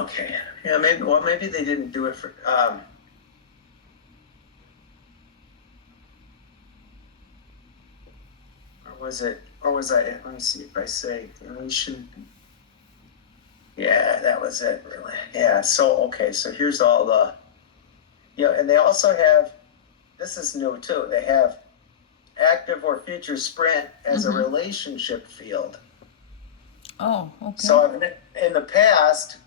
Okay. Yeah, maybe. Well, maybe they didn't do it for. Or was it? Or was I? Let me see if I say relation. Yeah, that was it. Really. Yeah. So okay. So here's all the. Yeah, and they also have. This is new too. They have active or future sprint as a relationship field. Oh, okay. So in the past,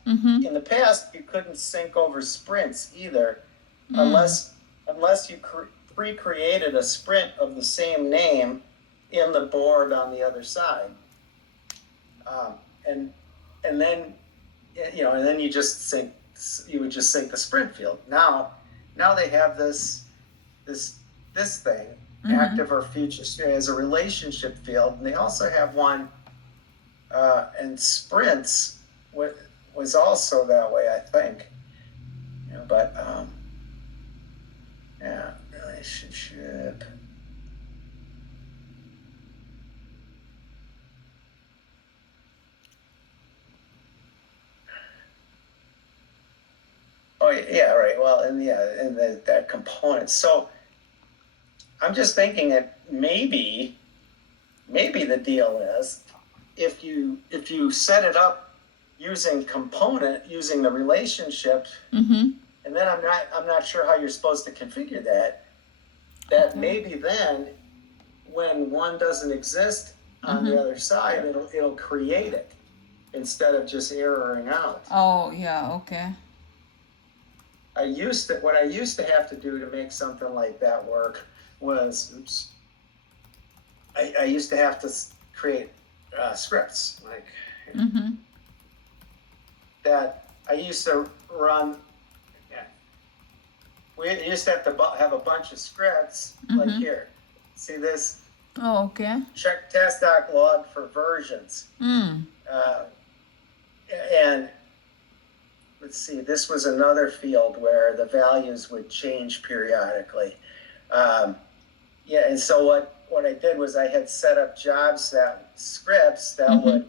you couldn't sync over sprints either, unless you pre-created a sprint of the same name in the board on the other side, and and then and then you would just sync the sprint field. Now they have this this thing, active or future as a relationship field, and they also have one. And sprints was also that way, I think. But yeah, relationship. Oh yeah, right. Well, and that component. So I'm just thinking that maybe the deal is if you set it up using the relationship, and then I'm not sure how you're supposed to configure that. That maybe then when one doesn't exist on the other side, it'll create it instead of just erroring out. Oh, yeah, okay. What I used to have to do to make something like that work was, I used to have to create scripts like that. I used to run. Yeah, we used to have to have a bunch of scripts like here. See this? Oh, okay. Check test.log for versions. And let's see, this was another field where the values would change periodically. And so what I did was I had set up scripts that would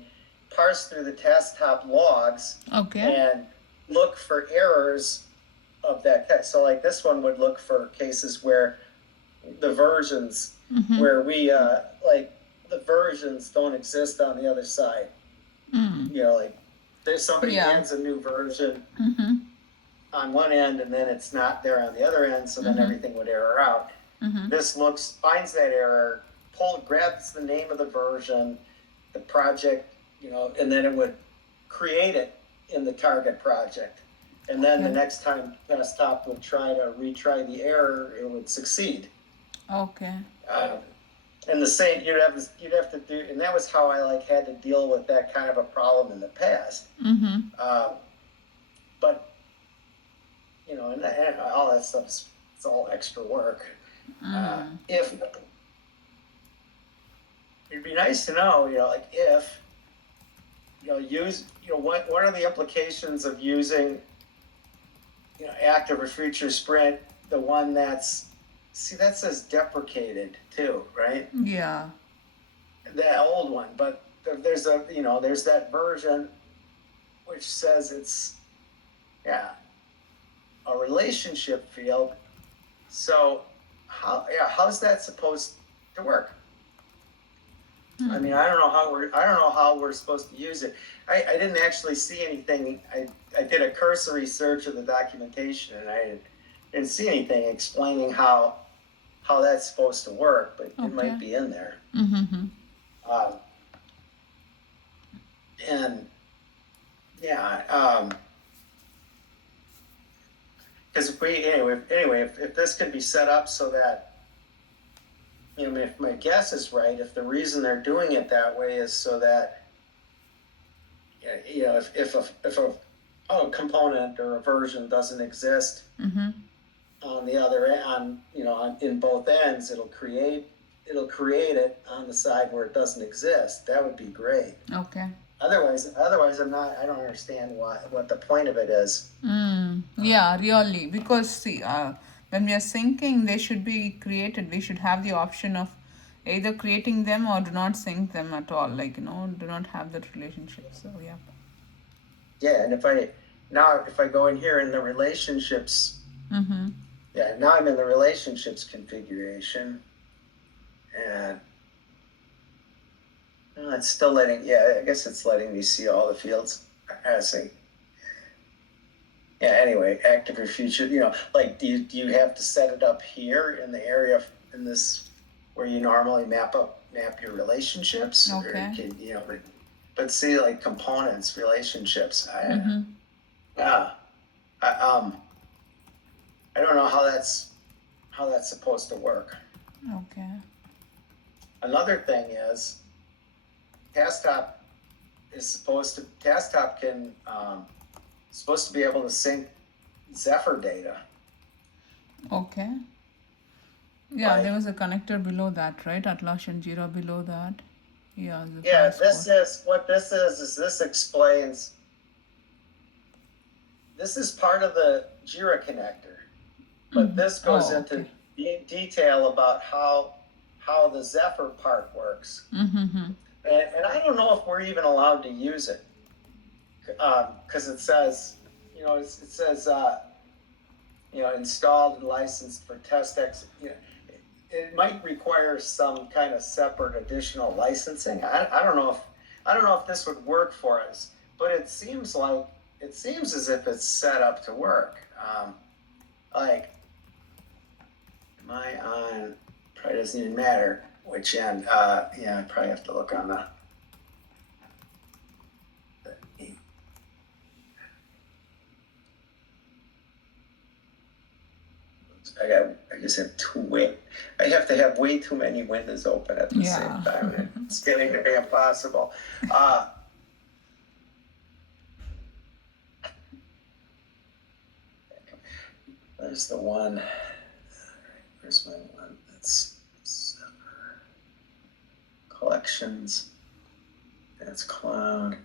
parse through the desktop logs and look for errors of that text. So like this one would look for cases where the versions where we like the versions don't exist on the other side. Like there's somebody adds a new version on one end and then it's not there on the other end, so then everything would error out. This finds that error, grabs the name of the version, the project, and then it would create it in the target project. And then the next time desktop would try to retry the error, it would succeed. Okay. And the same, you'd have to do, and that was how I had to deal with that kind of a problem in the past. But and all that stuff it's all extra work. If it'd be nice to know, if what are the implications of using active or future sprint, the one that says deprecated too, right? Yeah. The old one, but there's that version which says it's a relationship field. So how's that supposed to work? I mean, I don't know how we're supposed to use it. I didn't actually see anything. I did a cursory search of the documentation and I didn't see anything explaining how that's supposed to work, but it might be in there. And because if this could be set up so that if my guess is right, if the reason they're doing it that way is so that if a component or a version doesn't exist on the other in both ends, it'll create it on the side where it doesn't exist. That would be great. Okay. Otherwise, I don't understand what the point of it is. Yeah, really. Because see, when we are syncing, they should be created. We should have the option of either creating them or do not sync them at all. Do not have that relationship. So yeah. Yeah, and now if I go in here in the relationships, Mm-hmm. yeah, now I'm in the relationships configuration, and it's still letting, yeah, I guess it's letting me see all the fields. I see. Yeah, anyway, active or future, like, do you have to set it up here in the area, in this, where you normally map your relationships? Or Okay. can, but see, like, components, relationships, Mm-hmm. yeah, I, I don't know how that's supposed to work. Okay. Another thing is, TaskTop TaskTop can, supposed to be able to sync Zephyr data. Okay. Yeah, there Like, was a connector below that, right? Atlassian Jira below that. Yeah, the yeah, transport. this explains, this is part of the Jira connector, but this goes Oh, into okay. detail about how the Zephyr part works. Mm-hmm. And I don't know if we're even allowed to use it, because it says, it says, installed and licensed for it might require some kind of separate additional licensing. I don't know if this would work for us, but it seems as if it's set up to work. Like, am I on? Probably doesn't even matter which end. Yeah, I probably have to look on the I just have I have to have way too many windows open at the same Yeah. time. It's getting to be impossible. There's the one. Where's my one? That's collections. That's cloud.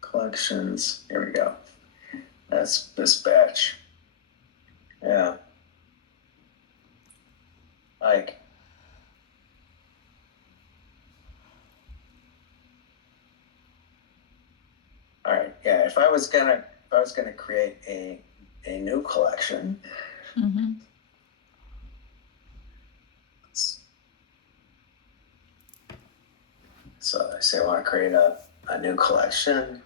Collections. Here we go. That's dispatch. Yeah. Like, all right. Yeah. If I was gonna create a new collection. Mm-hmm. So I say I want to create a new collection,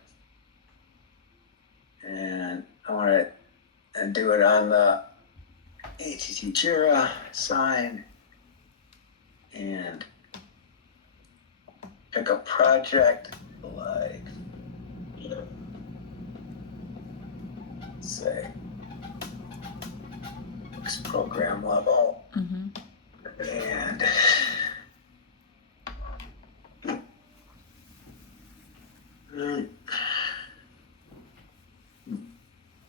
and I want to do it on the ATT Jira sign, and pick a project like, say, this program level, Mm-hmm. and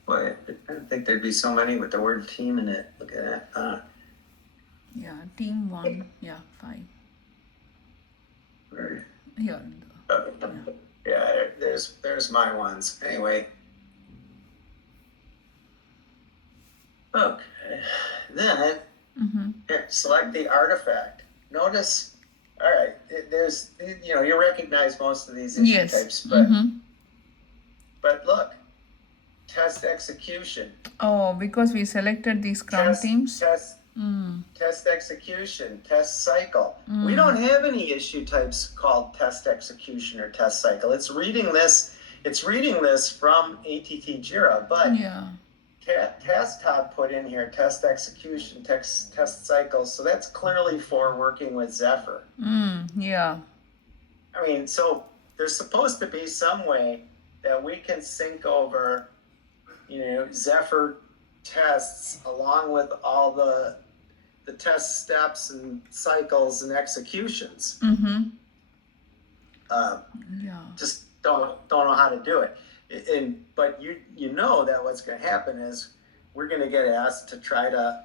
boy, I don't think there'd be so many with the word team in it. Look at that. Yeah, team 1. Yeah, 5. Where, Here. yeah, there's my ones. Anyway. Okay. Then Mm-hmm. here, select the artifact. Notice, all right, there's, you recognize most of these issue Yes. types, but Mm-hmm. but look, test execution, Oh, because we selected these Scrum teams. test execution, test cycle. We don't have any issue types called test execution or test cycle. It's reading this from ATT Jira, but Yeah. TaskTop put in here test execution, test cycles, so that's clearly for working with Zephyr. Yeah. I mean, so there's supposed to be some way that we can sync over, Zephyr tests along with all the test steps and cycles and executions. Mm-hmm. Yeah. Just don't know how to do it. But you know that what's going to happen is we're going to get asked to try to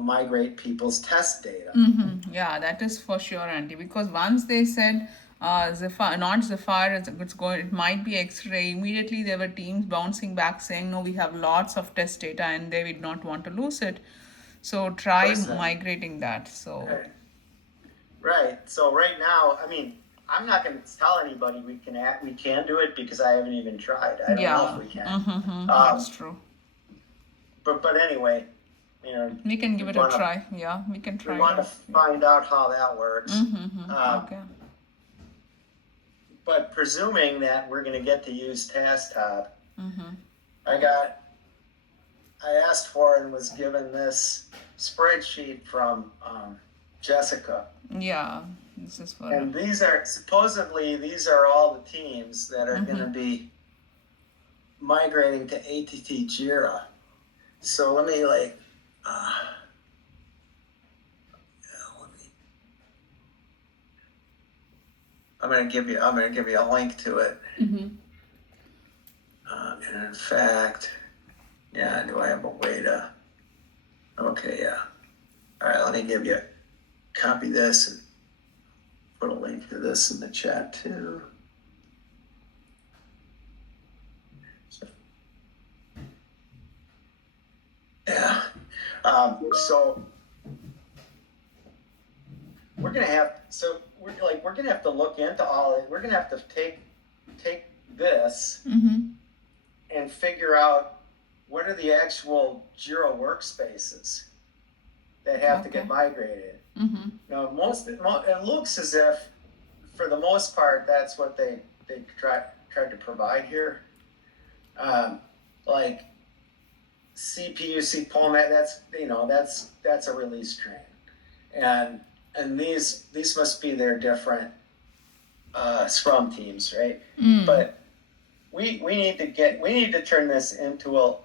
migrate people's test data. Mm-hmm. Yeah, that is for sure, Auntie. Because once they said Zephyr, not Zephyr, it might be X-ray. Immediately there were teams bouncing back saying, no, we have lots of test data and they would not want to lose it. So try Of course not. migrating that. So Right. So right now, I mean, I'm not going to tell anybody we can do it because I haven't even tried. I don't know if Yeah. we can. Mm-hmm. Um, That's true. but anyway, We can give we it a want to try. Yeah, we can we try it want to out. Yeah. find out how that works. Mm-hmm. Um, Okay. but presuming that we're going to get to use TaskTop, Mm-hmm. I asked for and was given this spreadsheet from Jessica. Yeah. This is for. And these are all the teams that are going to be migrating to ATT Jira. So let me I'm going to give you a link to it. Mm-hmm. And in fact, yeah, do I have a way to? Okay, yeah. All right, let me give you copy this and put a link to this in the chat too. Yeah. So we're gonna have to look into all it. We're gonna have to take this Mm-hmm. and figure out what are the actual Jira workspaces that have to get migrated. Mm-hmm. Now, it looks as if, for the most part, that's what they tried to provide here. Like CPUC Polmat, that's a release train, and these must be their different Scrum teams, right? Mm. But we need to turn this into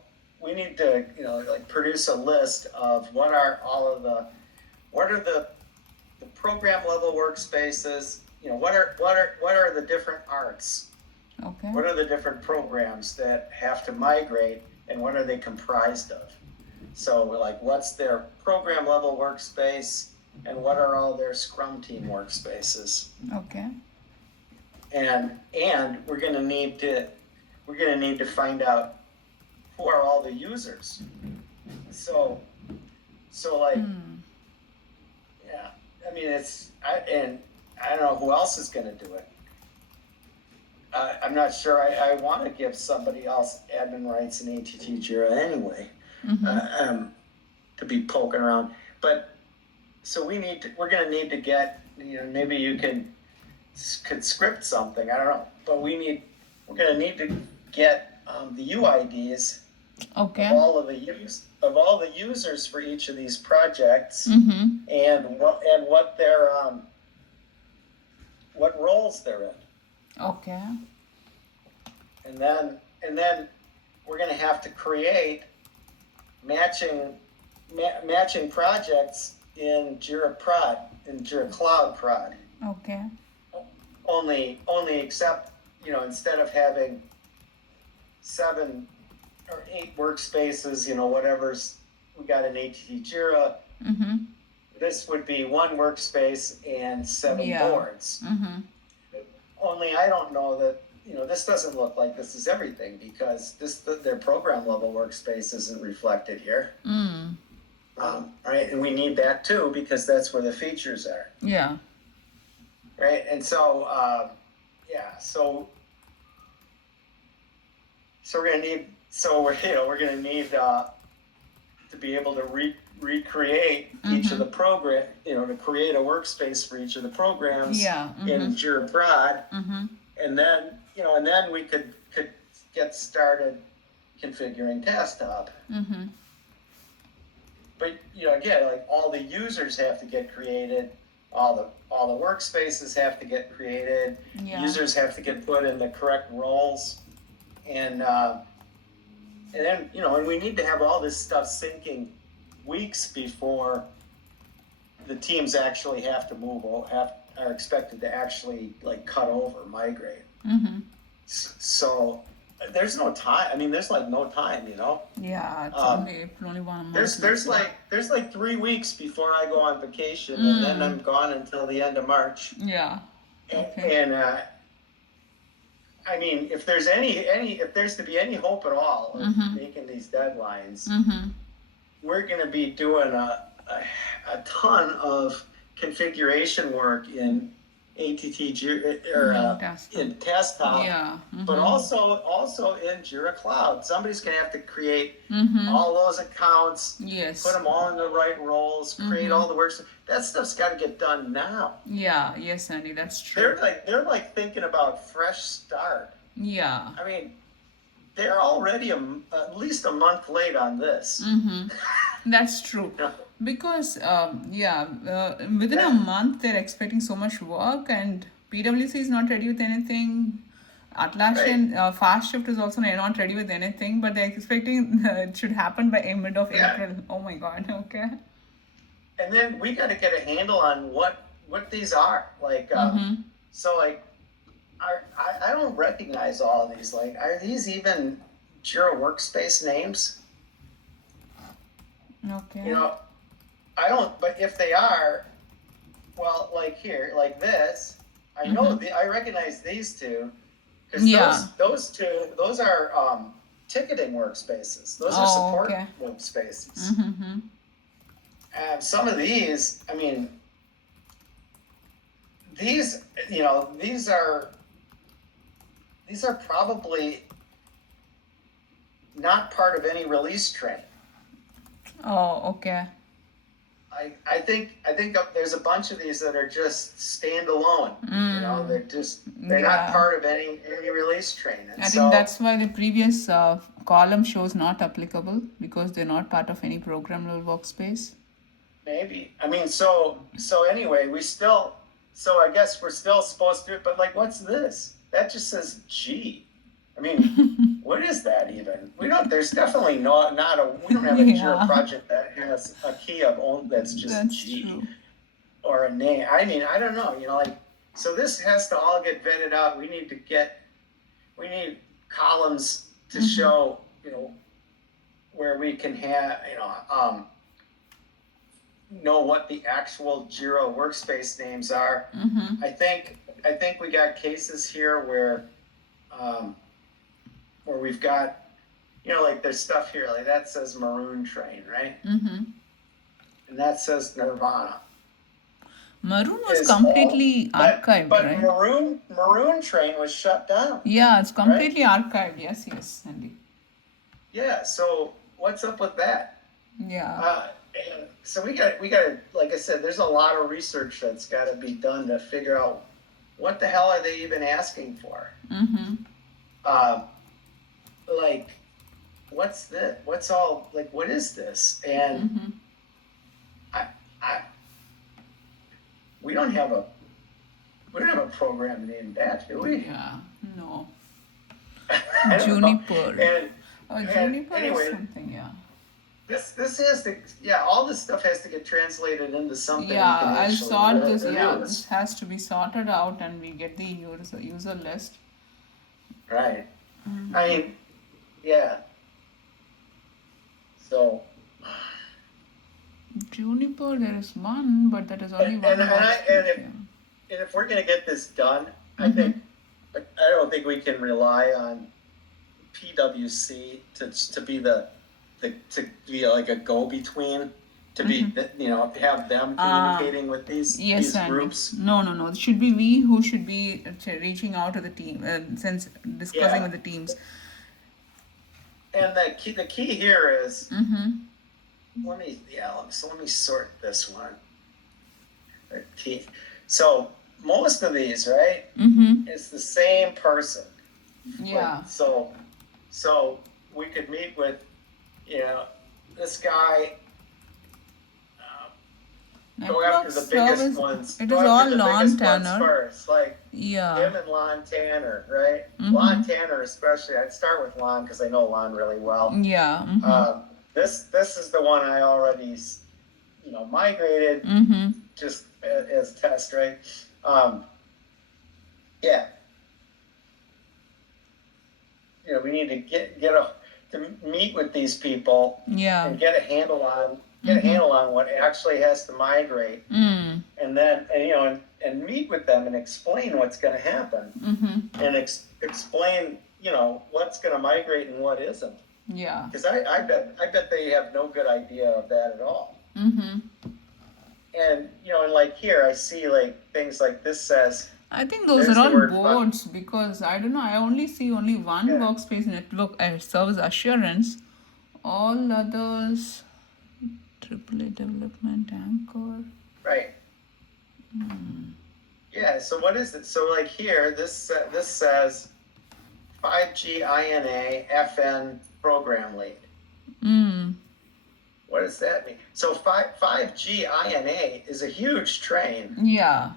we need to produce a list of what are the program level workspaces, what are the different arts, Okay. what are the different programs that have to migrate, and what are they comprised of? So what's their program level workspace, and what are all their Scrum team workspaces? Okay. And we're gonna need to find out who are all the users. So yeah, I mean I don't know who else is gonna do it. I'm not sure I want to give somebody else admin rights in ATT Jira anyway, to be poking around. But so we're gonna need to get, maybe you could script something, I don't know, but we're gonna need to get the UIDs Okay. of all the users for each of these projects, Mm-hmm. and what their what roles they're in. Okay. And then we're going to have to create matching projects in Jira Cloud Prod. Okay. Only except, instead of having 7 or 8 workspaces, whatever's we got in ATT Jira, Mm-hmm. this would be 1 workspace and 7 boards. Mm-hmm. Only I don't know that, this doesn't look like this is everything, because their program level workspace isn't reflected here. Mm. Right, and we need that too, because that's where the features are. Yeah. Right, and so we're gonna need to be able to recreate each of the program, to create a workspace for each of the programs. Yeah. Mm-hmm. In Jira Prod. Mm-hmm. And then we could get started configuring TaskTop. Mm-hmm. But again, all the users have to get created, all the workspaces have to get created, Yeah. users have to get put in the correct roles, and then and we need to have all this stuff syncing weeks before the teams actually have to move or are expected to actually cut over, migrate. Mm-hmm. So there's no time. I mean, there's no time, Yeah, it's only 1 month. There's 3 weeks before I go on vacation, and then I'm gone until the end of March. Yeah. Okay. And I mean, if there's to be any hope at all of making these deadlines, we're going to be doing a ton of configuration work in or Task. in Tasktop, Yeah. but also in Jira Cloud. Somebody's gonna have to create Mm-hmm. all those accounts, Yes. put them all in the right roles, create all the work. That stuff's got to get done now. Yeah. Yes, Andy. That's true. They're like thinking about fresh start. Yeah. I mean, they're already at least a month late on this. That's true. Yeah. Because within a month they're expecting so much work, and PwC is not ready with anything. Atlassian Fast Shift is also not ready with anything, but they're expecting it should happen by mid of Yeah. April. Oh my God. Okay. And then we got to get a handle on what these are. Like, so like, I don't recognize all of these. Like, are these even Jira Workspace names? Okay. You know, I don't. But if they are, well, like here, like this, I know I recognize these two because Yeah. those are ticketing workspaces. Those are support workspaces. And some of these, I mean, these are probably not part of any release train. Oh, okay. I think there's a bunch of these that are just standalone. You know, they're not part of any release train. And I think that's why the previous column shows not applicable, because they're not part of any programmable workspace. Maybe. I mean, so anyway, so I guess we're still supposed to, but like, what's this? That just says G. I mean, what is that even? There's definitely we don't have a Jira project that has a key that's just G. True. Or a name. I mean, I don't know, like, so this has to all get vetted out. We need columns to show, where we can have, know what the actual Jira workspace names are. I think we got cases here where we've got, like there's stuff here, like that says Maroon Train, right? And that says Nirvana. Maroon was completely archived, but right? Maroon Train was shut down. Yeah, it's completely archived. Yes, Andy. Yeah, so what's up with that? Yeah. So we got like I said, there's a lot of research that's got to be done to figure out what the hell are they even asking for. Like, what's this? What's all, like, what is this? And we don't have a program named that, do we? Yeah, no. Juniper. Juniper anyway, is something, yeah. This has to, all this stuff has to get translated into something. Yeah, I'll sort this. Yeah, this has to be sorted out, and we get the user list. Right. I mean, yeah. So. Juniper, there is one, but that is only one. And if we're gonna get this done, I don't think we can rely on PwC to be like a go-between, to be have them communicating with these groups. No. It should be we who should be reaching out to the team, since discussing with the teams. And the key here is let me sort this one. So most of these, right? It's the same person. Yeah. Like, so we could meet with, this guy. Go after the biggest ones. It is all Lon Tanner first, like him and Lon Tanner, right? Lon Tanner especially. I'd start with Lon because I know Lon really well. Yeah. This is the one I already, migrated just as test, right? Yeah. We need to to meet with these people. Yeah. And get a handle on what actually has to migrate, and then and meet with them and explain what's going to happen, and explain what's going to migrate and what isn't. Yeah. Because I bet they have no good idea of that at all. And and like here I see like things like this says I think those There's are the all word boards because I don't know. I only see only one yeah, workspace network serves assurance. All others, AAA development, Anchor. right. Yeah, so what is it? So like here, this says 5G INA FN program lead. Mm. What does that mean? So 5G INA is a huge train. Yeah.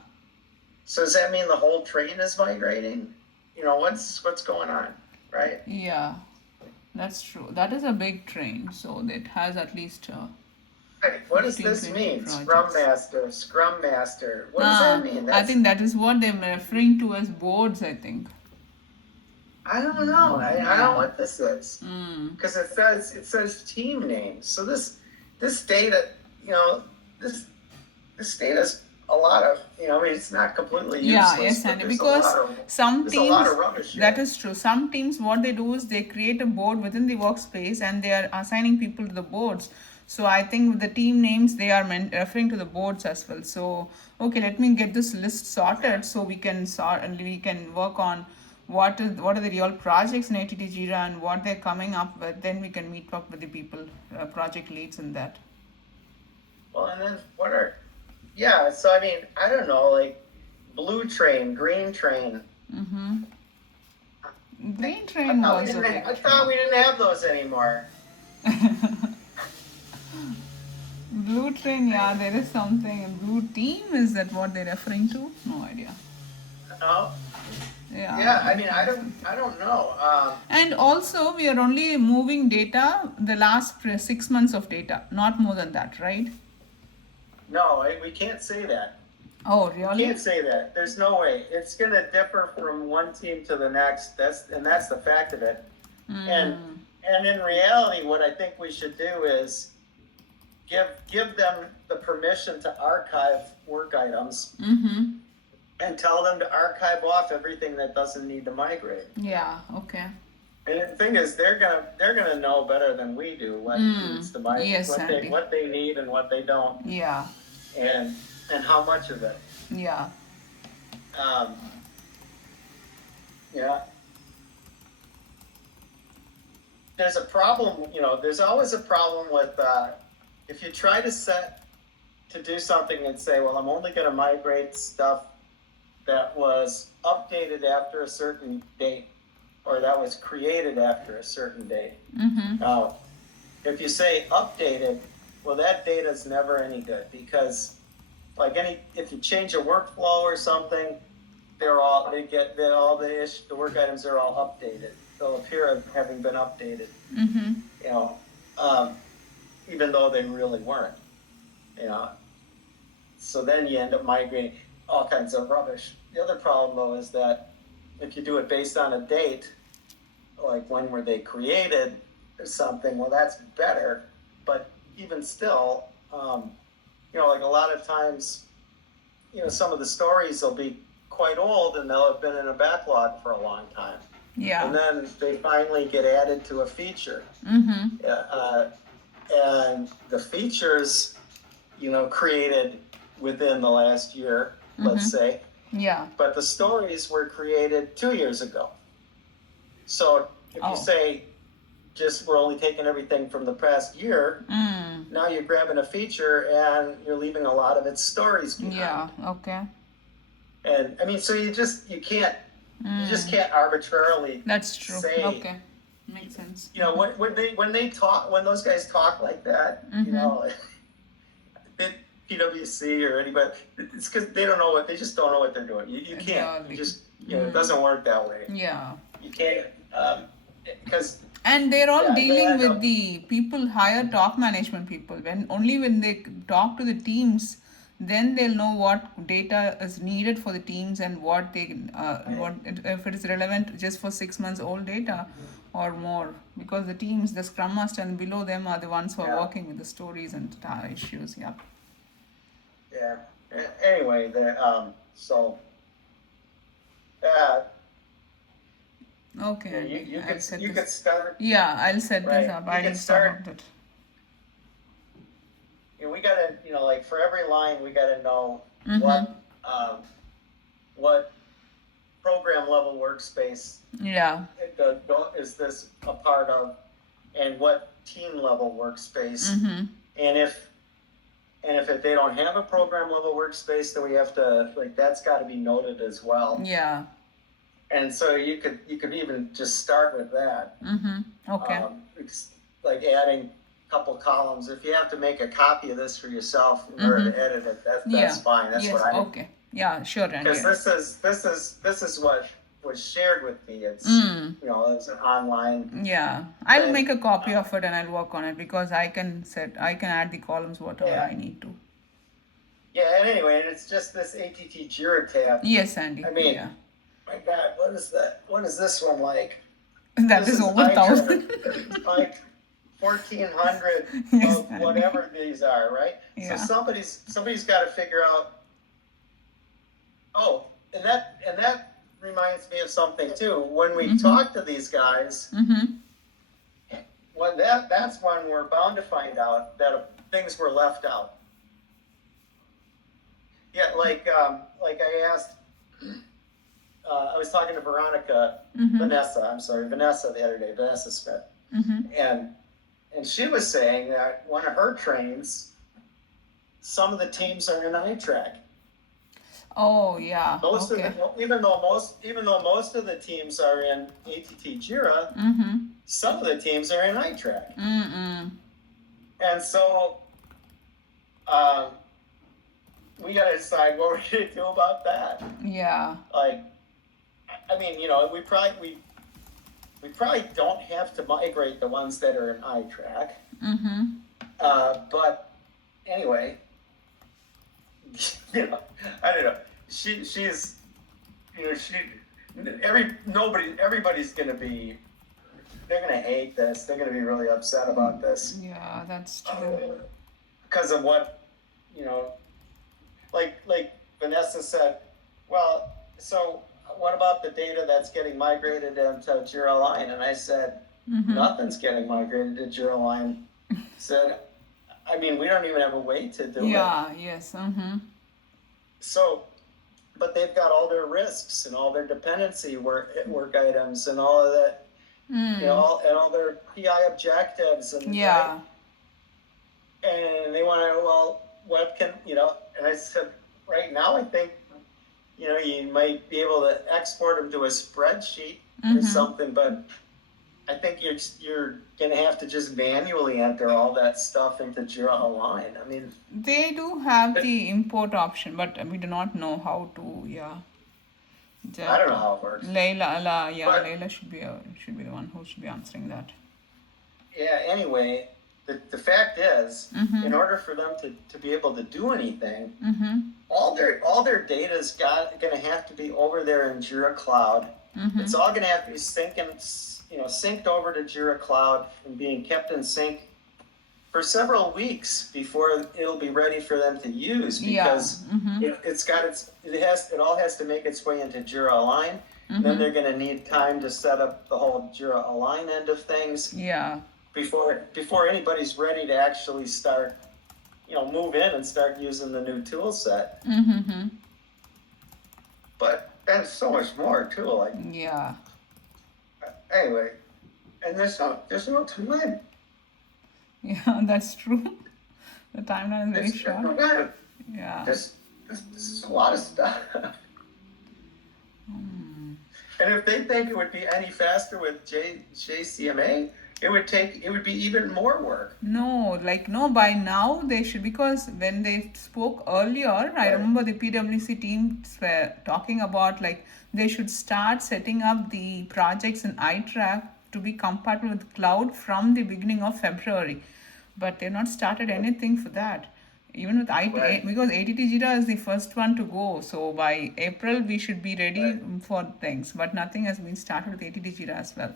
So does that mean the whole train is migrating? You know, what's going on, right? Yeah. That's true. That is a big train. So it has at least Right. What does 15, this 20 mean? Scrum projects. Master, Scrum Master. What does that Ah, mean? I That's think that is what they're referring to as boards, I think. I don't know. I don't know Yeah. what this is. Mm. Because it says team names. So this data, you know, this data's a lot of, I mean, it's not completely Yeah, useless, yes, but Sandy. Because there's a lot of rubbish that here. is true. Some teams, what they do is they create a board within the workspace and they are assigning people to the boards. So I think with the team names, they are referring to the boards as well. So, okay, let me get this list sorted so we can sort and we can work on what are the real projects in ATT Jira and what they're coming up with. Then we can meet up with the people, project leads in that. Well, and then yeah, so I mean, I don't know, like blue train, green train. Mm-hmm. Green I train thought was a big I train. thought we didn't have those anymore. Blue train, yeah, there is something. Blue team, is that what they're referring to? No idea. No. Yeah, Yeah, I blue mean, team. I don't know. And also, we are only moving data, the last 6 months of data, not more than that, right? No, we can't say that. Oh, We can't really? say that. There's no way. It's going to differ from one team to the next. That's the fact of it. And Mm. and in reality, what I think we should do is give them the permission to archive work items Mm-hmm. and tell them to archive off everything that doesn't need to migrate. Yeah, okay. And the thing is, they're gonna know better than we do what needs to migrate, Yes, Sandy. what they need and what they don't, Yeah, and how much of it. yeah. Um, yeah. There's a problem, there's always a problem with if you try to do something and say, well, I'm only going to migrate stuff that was updated after a certain date or that was created after a certain date. Mm-hmm. Now, if you say updated, well, that data is never any good because, if you change a workflow or something, all the work items are all updated. They'll appear as having been updated, Mm-hmm. you know, um, even though they really weren't, you know. So then you end up migrating all kinds of rubbish. The other problem, though, is that if you do it based on a date, like when were they created or something, well, that's better. But even still, like a lot of times, some of the stories will be quite old and they'll have been in a backlog for a long time. Yeah. And then they finally get added to a feature. Mm-hmm. And the features, created within the last year, let's say. Yeah. But the stories were created 2 years ago. So if you say, we're only taking everything from the past year, now you're grabbing a feature and you're leaving a lot of its stories behind. Yeah, okay. And I mean, so you just can't arbitrarily That's true. say, Okay. Makes sense. when those guys talk like that, PwC or anybody, it's because they just don't know what they're doing. You can't. You just, it doesn't work that way. Yeah. You can't, because. And they're all dealing with up. the people, higher top management people. When they talk to the teams, then they'll know what data is needed for the teams and what they if it is relevant just for 6 months old data or more, because the teams, the scrum master and below them are the ones who are working with the stories and issues. Yeah. Yeah. Anyway, so. Okay. You could start. Yeah, I'll set this up. I'll start it. We gotta, like for every line, we gotta know Mm-hmm. what program level workspace Yeah. is this a part of, and what team level workspace, Mm-hmm. and if they don't have a program level workspace, then we have to, like, that's got to be noted as well. Yeah. And so you could even just start with that. Mm-hmm. Okay. It's like adding a couple columns. If you have to make a copy of this for yourself in order to edit it, that's Yeah. fine. That's Yes. what I, Okay. Yeah. Sure. And because yeah. this is what was shared with me. It's it's an online Yeah. I'll thing. make a copy of it and I'll work on it because I can add the columns whatever Yeah. I need to. Yeah, and anyway, and it's just this ATT Jira tab. Yes, Andy. I mean, Yeah. my God, what is that? What is this one like? That This is over iTrello. 1,000. It's like 1,400 Yes, of Andy. whatever these are, right? Yeah. So somebody's got to figure out. Oh, and that reminds me of something too. When we talk to these guys, Mm-hmm. that's when we're bound to find out that things were left out. Yeah, like I asked. I was talking to Vanessa the other day, Vanessa Smith, and she was saying that one of her trains, some of the teams are in iTrack. Oh yeah. Most Okay. of the, even though most of the teams are in ATT Jira, some of the teams are in iTrack. And so we got to decide what we're going to do about that. Yeah. Like, I mean, we probably don't have to migrate the ones that are in iTrack. But anyway, I don't know. She's, everybody's gonna be, they're gonna hate this. They're gonna be really upset about this Yeah, that's true. because of what, like Vanessa said. Well, so what about the data that's getting migrated into Jira Align? And I said, nothing's getting migrated to Jira Align. Said, I mean, we don't even have a way to do it. Yeah. Yes. So, but they've got all their risks and all their dependency work items and all of that, and all their PI objectives and Yeah. and they want to, well, what can, and I said, right now I think, you might be able to export them to a spreadsheet or something, but I think you're gonna have to just manually enter all that stuff into Jira Align. I mean, They do have the import option, but we do not know how to. Yeah. I don't know how it works. Layla should be the one who should be answering that. Yeah. Anyway, the fact is, in order for them to be able to do anything, all their data is gonna have to be over there in Jira Cloud. It's all gonna have to be synced over to Jira Cloud and being kept in sync for several weeks before it'll be ready for them to use, because it all has to make its way into Jira Align. And then they're gonna need time to set up the whole Jira Align end of things. Yeah. Before anybody's ready to actually start, move in and start using the new tool set. But there's so much more too. Like, yeah. Anyway, and there's no time. Yeah, that's true. The timeline is very short. Yeah. This is a lot of stuff. And if they think it would be any faster with JCMA, it would be even more work. No, by now they should, because when they spoke earlier, I remember the PwC teams were talking about they should start setting up the projects in iTrack to be compatible with cloud from the beginning of February. But they've not started anything for that. Even with because ATT Jira is the first one to go. So by April we should be ready for things. But nothing has been started with ATT Jira as well.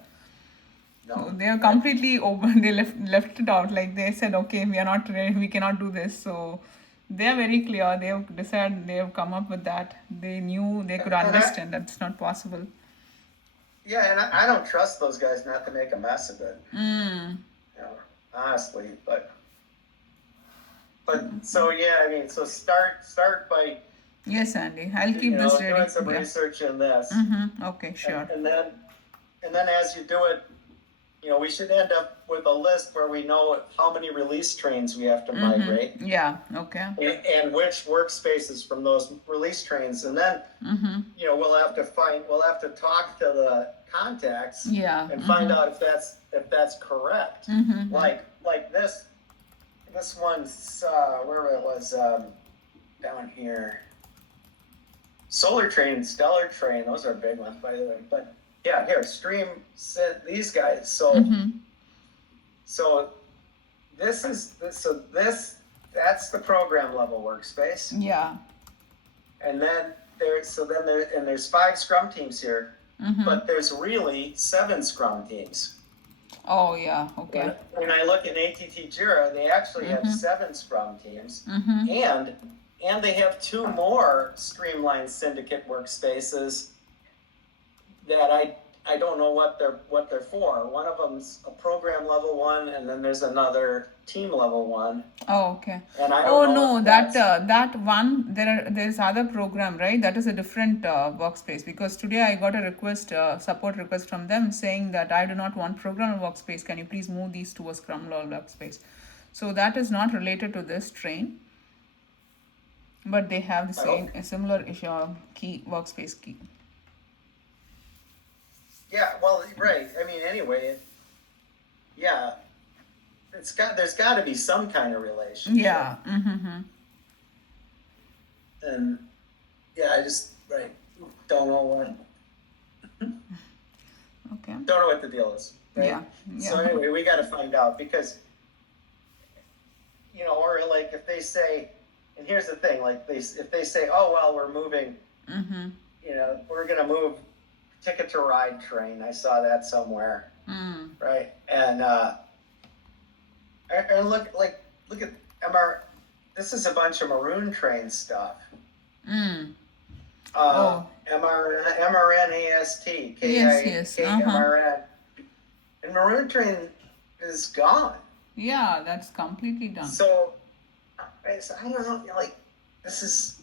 No. So they are completely open. They left it out. They said, okay, we are not ready. We cannot do this. So they are very clear. They have decided. They have come up with that. They knew they could understand that's not possible. Yeah, and I don't trust those guys not to make a mess of it. Honestly, but so yeah, I mean, so start by Yes, Andy. I'll keep this ready. doing some Yeah. research in this. Mm-hmm. Okay, And, sure. and then as you do it, we should end up with a list where we know how many release trains we have to migrate Yeah, okay. and which workspaces from those release trains. And then, Mm-hmm. we'll have to talk to the contacts Yeah. and find out if that's correct. Mm-hmm. Like this one's, where it was, down here. Solar Train, Stellar Train, those are big ones, by the way. But yeah, here, Stream sent these guys. So Mm-hmm. so that's the program level workspace. Yeah. And then there's 5 Scrum teams here, Mm-hmm. but there's really 7 Scrum teams. Oh, yeah, okay. When I look in ATT Jira, they actually have 7 Scrum teams, Mm-hmm. and they have 2 more Streamline Syndicate workspaces that I don't know what they're for. One of them's a program level one, and then there's another team level one. Oh, okay. And I Oh don't know no, if that one there's other program, right? That is a different workspace, because today I got a request, support request from them saying that I do not want program workspace. Can you please move these to a Scrum Law workspace? So that is not related to this train, but they have the same a similar issue, key workspace key. Yeah, well, right. I mean, anyway, yeah, there's got to be some kind of relationship. Yeah. Mm-hmm. And yeah, I just don't know what Okay. don't know what the deal is. Right? Yeah. Yeah. So anyway, we got to find out, because or like if they say, and here's the thing, like if they say, oh well, we're moving, Mm-hmm. we're gonna move Ticket to Ride train. I saw that somewhere, right? And look at MR. This is a bunch of Maroon Train stuff. MRN AST Yes. MRN, and Maroon Train is gone. Yeah, that's completely done. So I don't know. Like this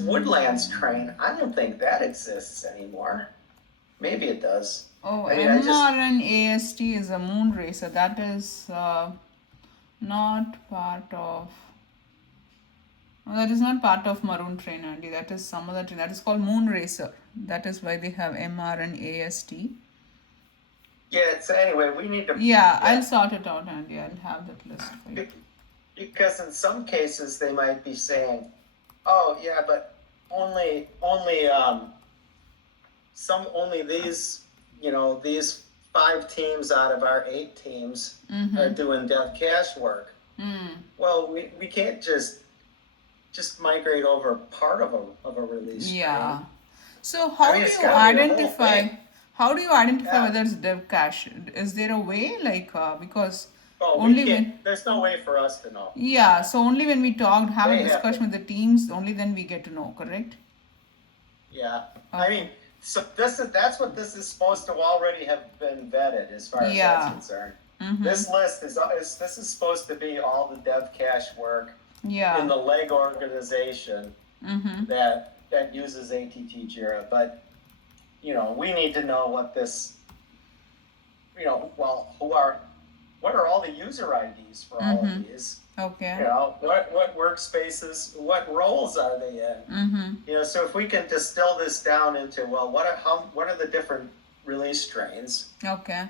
Woodlands train. I don't think that exists anymore. Maybe it does. Oh, I mean, MRN AST is a moon racer. That is not part of. No, that is not part of Maroon Train, Andy. That is some other train. That is called Moon Racer. That is why they have MRN AST. Yeah. So anyway, we need to. Yeah, I'll sort it out, Andy. I'll have that list for you. Because in some cases they might be saying, oh yeah, but only these these 5 teams out of our 8 teams are doing dev cache work. Well, we can't just migrate over part of a release. Yeah. Train. So how do you identify? How do you identify whether it's dev cache? Is there a way, like because there's no way for us to know. Yeah, so only when we talked, have They a discussion with the teams, only then we get to know, correct? Yeah. I mean, so that's what this is supposed to already have been vetted, as far as that's concerned. This list this is supposed to be all the dev cache work in the leg organization that uses ATT Jira. But we need to know what this what are all the user IDs for all of these? Okay. What workspaces, what roles are they in? So if we can distill this down into, well, what are the different release trains? Okay.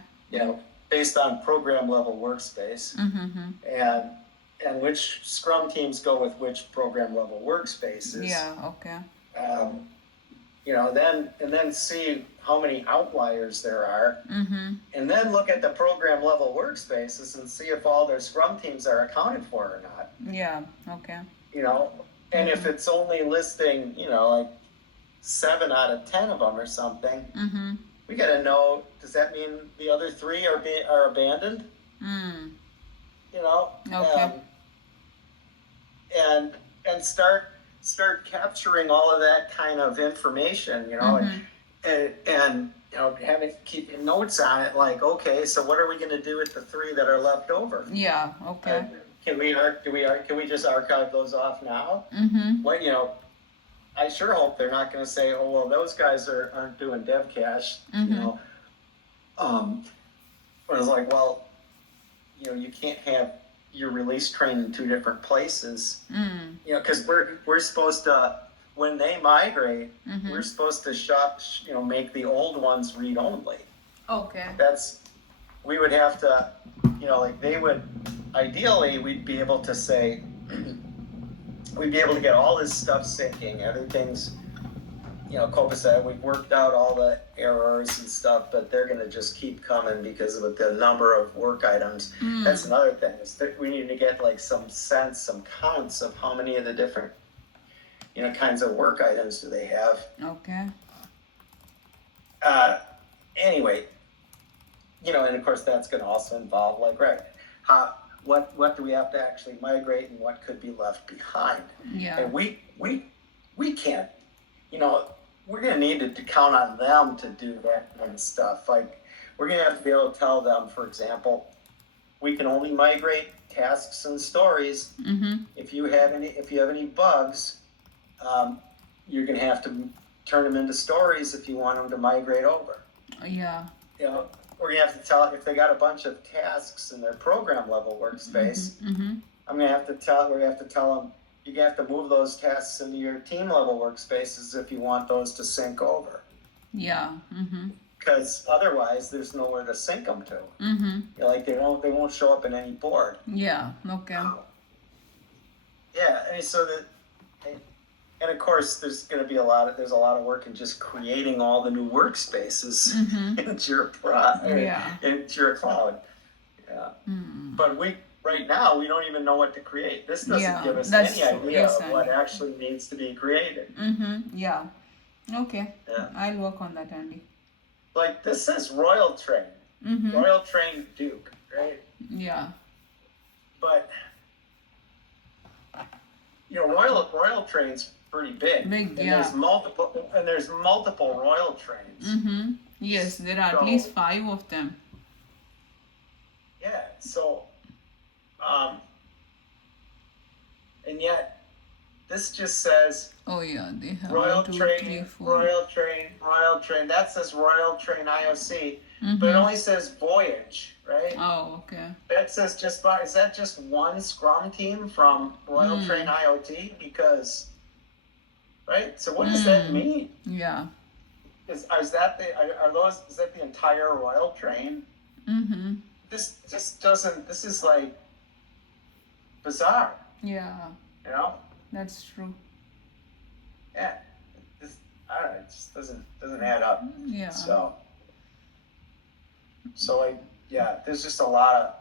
Based on program level workspace, and which Scrum teams go with which program level workspaces. Yeah. Okay. Then see how many outliers there are, and then look at the program level workspaces and see if all their Scrum teams are accounted for or not. Yeah. Okay. And if it's only listing, like 7 out of 10 of them or something, we got to know. Does that mean the other 3 are abandoned? Okay. And start capturing all of that kind of information, and keeping notes on it, like, okay, so what are we going to do with the 3 that are left over? Yeah. Okay. can we just archive those off now? Mm-hmm. What, I sure hope they're not going to say, oh, well, those guys aren't doing dev cache, but it's like, well, you can't have your release train in two different places, because we're supposed to, when they migrate, we're supposed to make the old ones read only. Okay. We would have to, like they would, ideally, we'd be able to say, we'd be able to get all this stuff syncing, everything's, Copa said, we've worked out all the errors and stuff, but they're going to just keep coming because of the number of work items. That's another thing, is that we need to get like some sense, some counts of how many of the different, kinds of work items do they have. Okay. Anyway, and of course that's going to also involve like, right, what do we have to actually migrate and what could be left behind? Yeah. And we can't, we're going to need to count on them to do that kind of stuff. Like, we're going to have to be able to tell them, for example, we can only migrate tasks and stories. If you have any bugs, you're going to have to turn them into stories if you want them to migrate over. Yeah. We're going to have to tell, if they got a bunch of tasks in their program level workspace, we're going to have to tell them, you have to move those tasks into your team level workspaces if you want those to sync over. Yeah. Because otherwise, there's nowhere to sync them to. Like they won't show up in any board. Yeah. Okay. Yeah, and so and of course, there's a lot of work in just creating all the new workspaces into your cloud. Yeah. But right now, we don't even know what to create. This doesn't give us any idea of what actually needs to be created. Yeah. Okay. Yeah. I'll work on that, Andy. Like, this says Royal Train. Royal Train Duke, right? Yeah. But, Royal Train's pretty big. And yeah. There's multiple Royal Trains. Yes, there are at least 5 of them. Yeah, so, and yet, this just says Oh yeah, they have Royal 1, 2, Train, 3, 4. Royal Train. That says Royal Train IOC, but it only says Voyage, right? Oh, okay. That says is that just one Scrum team from Royal Train IoT? Because, right? So what does that mean? Yeah. Is that the entire Royal Train? This just doesn't. This is like bizarre. Yeah. That's true. Yeah. I don't know. It just doesn't add up. Yeah. So there's just a lot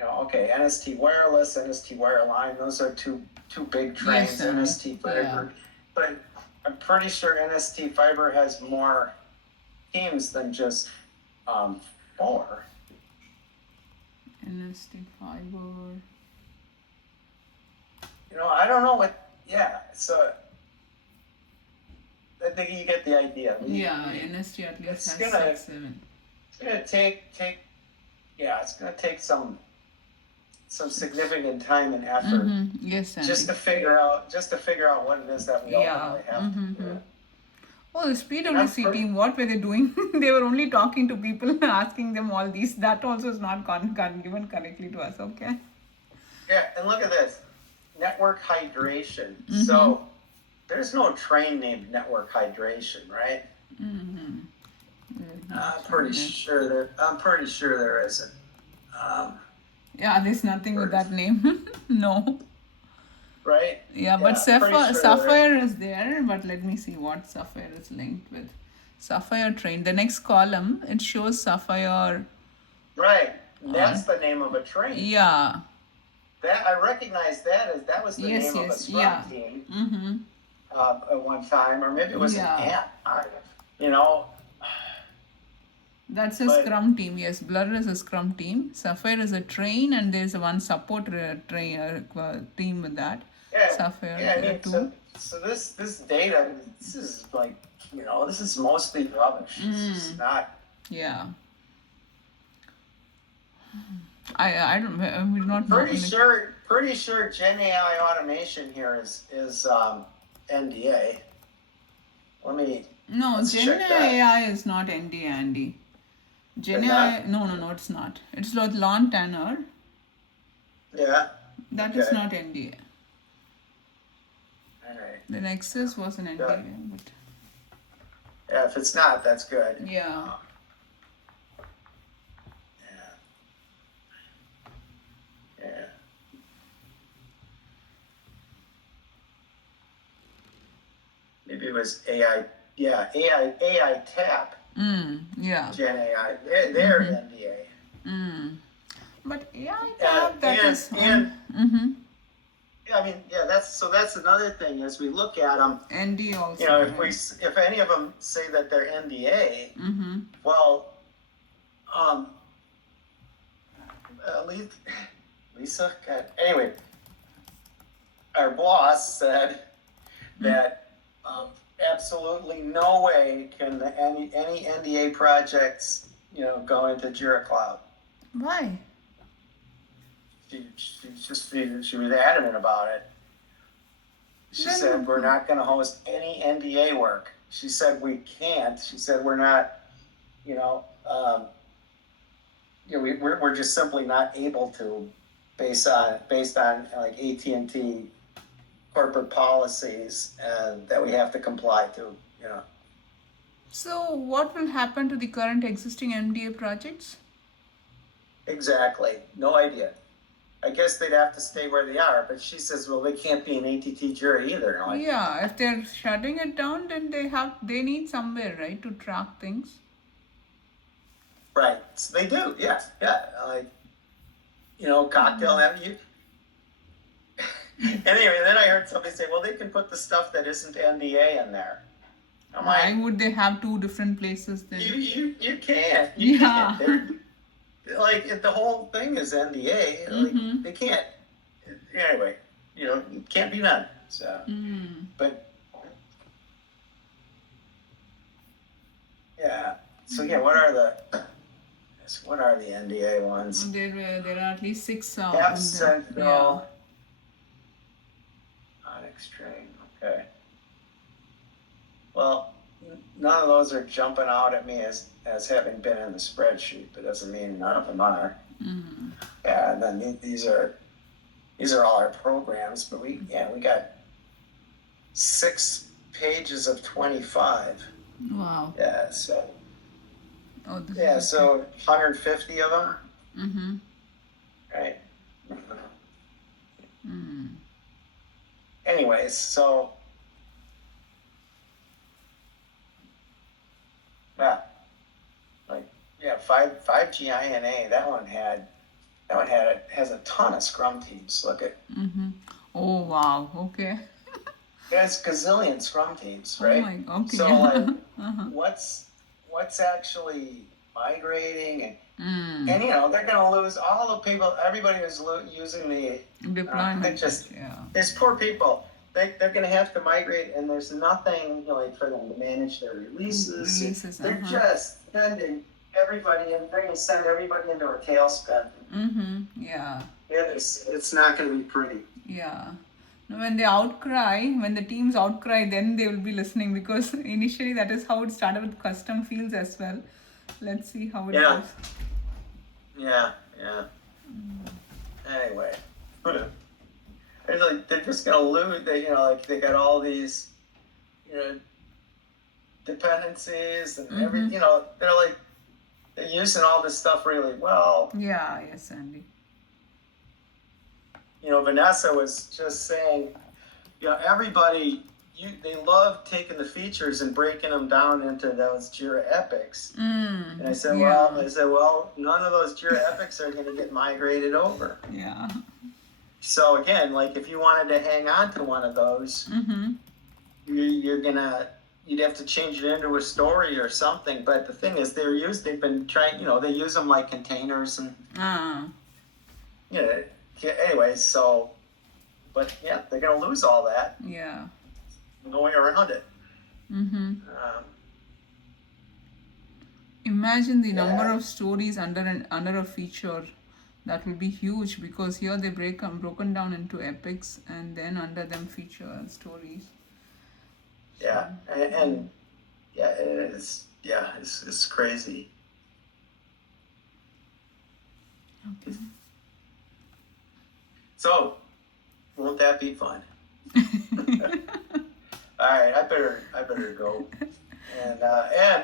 of, okay, NST Wireless, NST Wireline, those are two big trains. Yes, NST Fiber, but I'm pretty sure NST Fiber has more teams than just 4. NST Fiber. I don't know what. Yeah, so I think you get the idea. NST at least has 6, 7. It's gonna take. It's gonna take some significant time and effort. Yes, Andy. Just to figure out what it is that we ultimately have to do. Oh, this PwC team, what were they doing? They were only talking to people, asking them all these. That also is not given correctly to us. Okay. Yeah, and look at this. Network hydration. So there's no train named Network Hydration, right? I'm pretty sure there isn't. There's nothing with that name. No. Right? Yeah, but Sapphire is there. But let me see what Sapphire is linked with. Sapphire train. The next column, it shows Sapphire. Right. That's the name of a train. Yeah. That I recognize that was the name of a Scrum team at one time, or maybe it was an app. That's a Scrum team. Yes, Blur is a Scrum team. Sapphire is a train, and there's one support team with that. Yeah, Sapphire. So this data, this is like, this is mostly rubbish. This is not. Yeah. I don't, we do not know. Pretty sure Gen AI automation here is NDA. Let me. No, Let's Gen check that. AI is not NDA, Andy. Gen They're not? AI, no, it's not. It's with Lon Tanner. Yeah. That is Okay. not NDA. All right. The Nexus was an NDA, but Yeah, if it's not, that's good. yeah. Yeah. Maybe it was AI. Yeah, AI tap. Yeah. Gen AI. They're NDA. But AI tab, that and, is. Yeah, I mean, yeah, that's another thing as we look at them. ND also. You know, right? if any of them say that they're NDA, well, Lisa, God, anyway, our boss said that absolutely no way can any NDA projects, go into Jira Cloud. Why? She was adamant about it. She said we're not going to host any NDA work. She said we can't. She said we're not, we're just simply not able to, based on like AT&T corporate policies and that we have to comply to. So, what will happen to the current existing NDA projects? Exactly. No idea. I guess they'd have to stay where they are, but she says, well, they can't be an ATT jury either. No? Yeah, if they're shutting it down, then they need somewhere, right, to track things. Right. So they do. Yeah. Like, cocktail avenue. Anyway, then I heard somebody say, well, they can put the stuff that isn't NDA in there. I'm Why like, would they have two different places then? you can't. Yeah. Can't. Like, if the whole thing is NDA, like, they can't. Anyway, it can't be done. So, but yeah. So yeah, what are the NDA ones? There are at least 6. App Central. Yeah. Onyx Train. Okay. Well, none of those are jumping out at me as having been in the spreadsheet, but doesn't mean none of them are. Yeah, and then these are all our programs, but we got 6 pages of 25. Wow. Yeah, so Oh, so 150 of them. Right. Anyways, so yeah, like 5G INA. That one has a ton of Scrum teams. Look at. Oh wow. Okay. There's gazillion Scrum teams, right? Oh my. Okay. So like, what's actually migrating and they're gonna lose all the people. Everybody who's using the deployment. There's poor people. They're gonna have to migrate, and there's nothing like for them to manage their releases. They're just sending everybody, and they're gonna send everybody into a tailspin. Yeah. It's not gonna be pretty. Yeah. When the teams outcry, then they will be listening, because initially that is how it started with custom fields as well. Let's see how it goes. Yeah. Anyway, they're just gonna lose. They got all these, dependencies and everything. They're using all this stuff really well. Yeah. Yes, Andy. Vanessa was just saying, everybody, they love taking the features and breaking them down into those Jira epics. And I said, well, none of those Jira epics are going to get migrated over. Yeah. So again, like if you wanted to hang on to one of those, you'd have to change it into a story or something. But the thing is, they've been trying, they use them like containers and, anyway, so, but yeah, they're going to lose all that. Yeah. No way around it. Imagine the number of stories under a feature That will be huge because here they broken down into epics and then under them feature and stories. Yeah, and yeah, it's crazy. Okay. So, won't that be fun? All right, I better go. And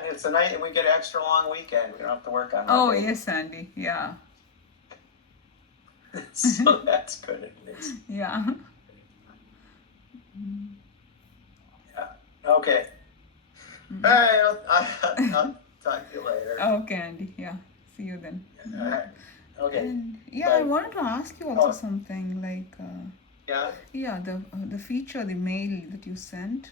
it's a night, and we get an extra long weekend. We don't have to work on Oh Monday. yes, Sandy. Yeah. So that's good at least. Yeah. Okay. All right, I'll talk to you later. Okay, Andy. Yeah. See you then. All right. Okay. And yeah, I Bye. wanted to ask you also Oh. something like. Yeah. Yeah, the feature, the mail that you sent,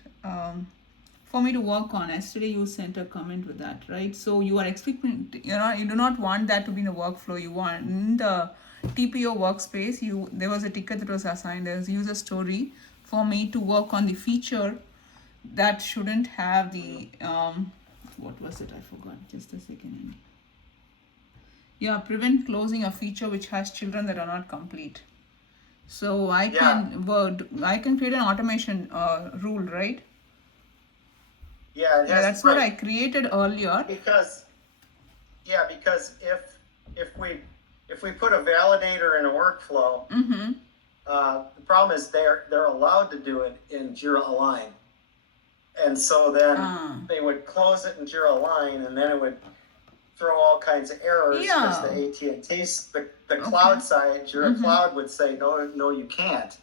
for me to work on. Yesterday you sent a comment with that, right? So you are expecting, you do not want that to be in the workflow. You want in the TPO workspace. There was a ticket that was assigned as user story for me to work on the feature that shouldn't have the what was it? I forgot. Just a second. Yeah, prevent closing a feature which has children that are not complete. So I can create an automation rule, right? Yeah, it Yeah, has that's right. what I created earlier. Because if we put a validator in a workflow, Mm-hmm. the problem is they're allowed to do it in Jira Align, and so then they would close it in Jira Align, and then it would throw all kinds of errors because Yeah. the AT&T, the cloud side, Jira Cloud would say no, you can't,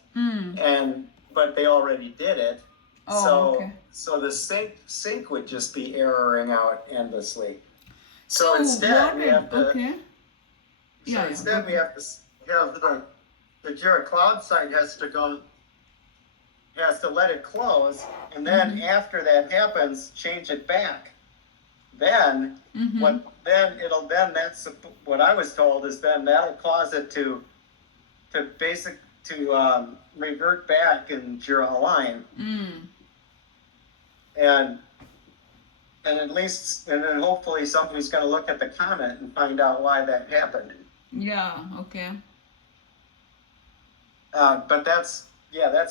but they already did it. Oh, okay. So the sync would just be erroring out endlessly. So So instead, we have to. okay. So Yeah, instead, we have to have the Jira Cloud site has to let it close, and then after that happens, change it back. Then that's what I was told is then that'll cause it to revert back in Jira Align. And then hopefully somebody's going to look at the comment and find out why that happened. Yeah, okay. But that's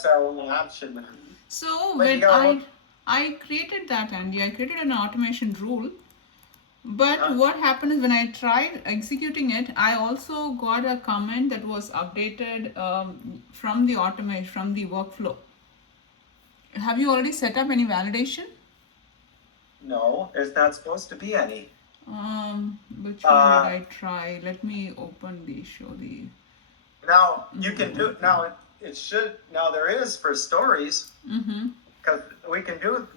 our only option. So But you when gotta I created that, Andy, I created an automation rule. But what happened is when I tried executing it, I also got a comment that was updated from the automation, from the workflow. Have you already set up any validation? No, there's not supposed to be any. Which one did I try? Let me open the. Now you can do now. It should now there is for stories because we can do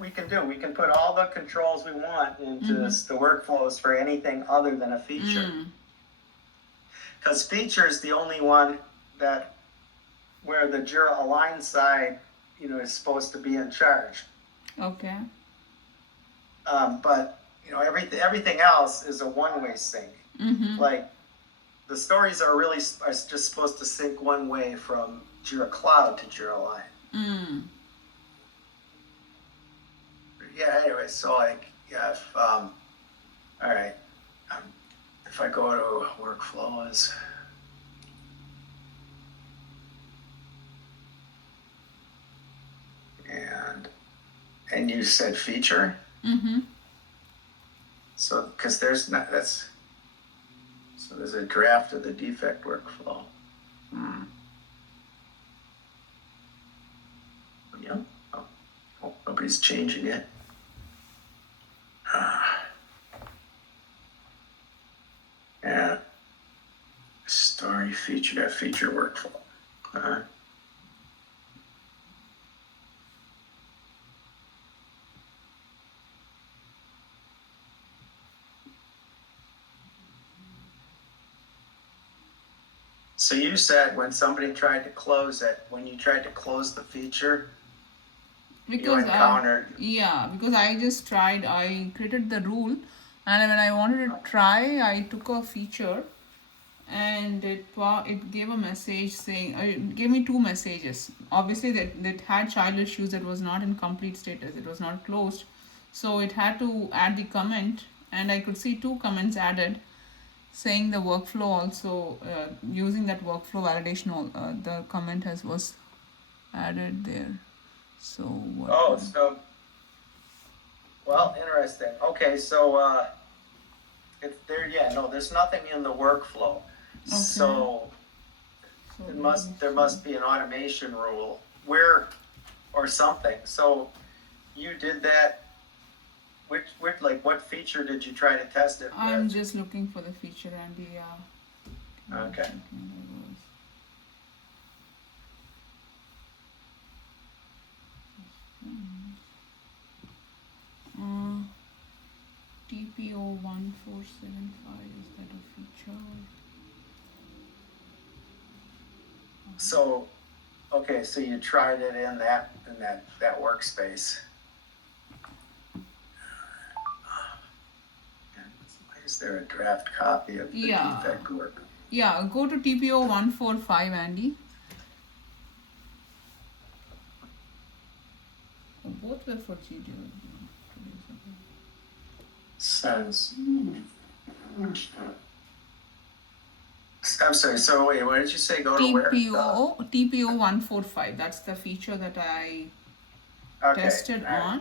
we can do. We can put all the controls we want into the workflows for anything other than a feature. Because feature is the only one that where the Jira Align side, is supposed to be in charge. Okay. But everything else is a one-way sync. Like the stories are just supposed to sync one way from Jira Cloud to Jira Align. Yeah. Anyway, so all right. If I go to workflows. And you said feature? So, because there's a draft of the defect workflow. Yeah. Oh, nobody's changing it. Yeah. Story feature workflow. So you said when somebody tried to close it, when you tried to close the feature, you encountered. Because I just tried. I created the rule, and when I wanted to try, I took a feature, and it gave a message saying it gave me two messages. Obviously, that had child issues. That was not in complete status. It was not closed, so it had to add the comment, and I could see two comments added. saying the workflow also using that workflow validation. The comment was added there. So what? Oh, so, well, interesting. Okay, so, it's there, yeah, no, there's nothing in the workflow. So there must be an automation rule where, or something. So you did that, which, like, what feature did you try to test it I'm with? just looking for the feature, Andy. Okay. TPO 1475, is that a feature? So, okay, so you tried it in that workspace. Why is there a draft copy of the Yeah. defect work? Yeah, go to TPO 145, Andy. Oh, both were for GDO. Says. I'm sorry, so wait, what did you say? Go to where? TPO 145. That's the feature that I Okay. tested All right. on.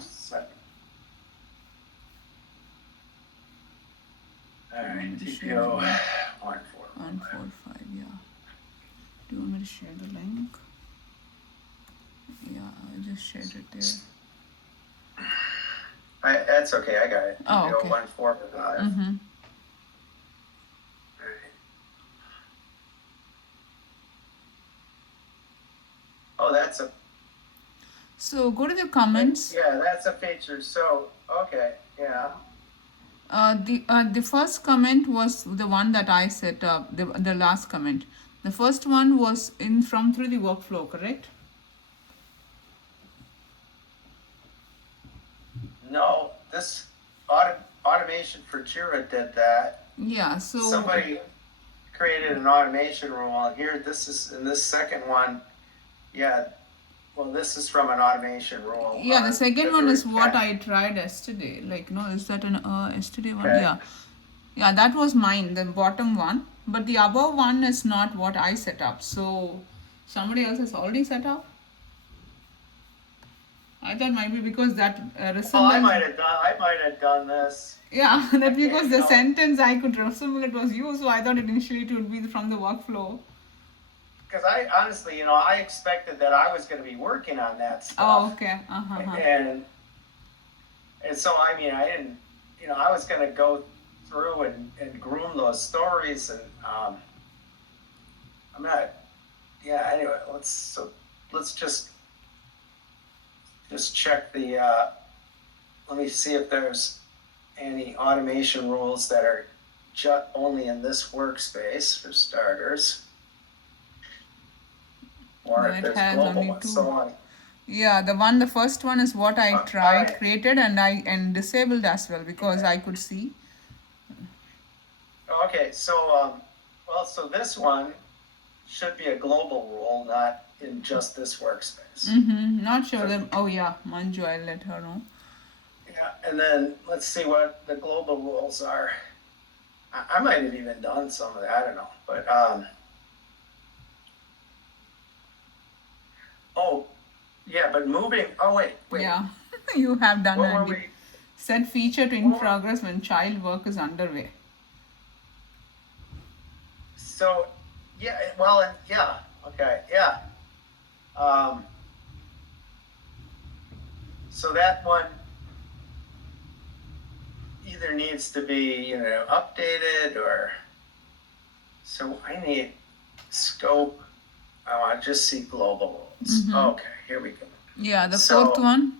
All right, to TPO share the link. 145. 145, yeah. Do you want me to share the link? Yeah, I just shared it there. That's okay, I got it. Oh, TPO okay. 145. Mm-hmm. All right. Oh, that's a, So go to the comments. yeah, that's a feature. So, okay, yeah. The first comment was the one that I set up. The last comment. The first one was through the workflow, correct? No, this automation for Jira did that. Yeah. So Somebody created an automation rule. Here, this is in this second one. Yeah, well, this is from an automation rule. yeah, the second one is what I. I tried yesterday. Like, no, is that an yesterday one? Okay. Yeah. Yeah, that was mine, the bottom one. But the above one is not what I set up. So somebody else has already set up. I thought might be because that Well, I might have done this. Yeah, that because the know. sentence I could resemble it was you, so I thought initially it would be from the workflow. Because I honestly, I expected that I was going to be working on that stuff. Oh, okay. And so, I mean, I didn't, I was going to go through and groom those stories, and I'm not. Yeah. Anyway, let's just check the. Let me see if there's any automation rules that are just only in this workspace for starters. Or No, if it there's has global only ones. two. So on. Yeah, the first one is what I tried, right. created, and disabled as well because I could see. Okay, so so this one should be a global rule, not in just this workspace. Mm-hmm. Not sure them. Oh yeah, Manju, I'll let her know. Yeah, and then let's see what the global rules are. I might have even done some of that. I don't know, but oh yeah, but moving. Oh wait. Yeah, you have done What were Andy. we? Set feature to in progress when child work is underway. So yeah, well, and yeah, okay, yeah. So that one either needs to be, updated or. So I need scope. I want to just see global rules. Mm-hmm. Okay, here we go. Yeah, the fourth one.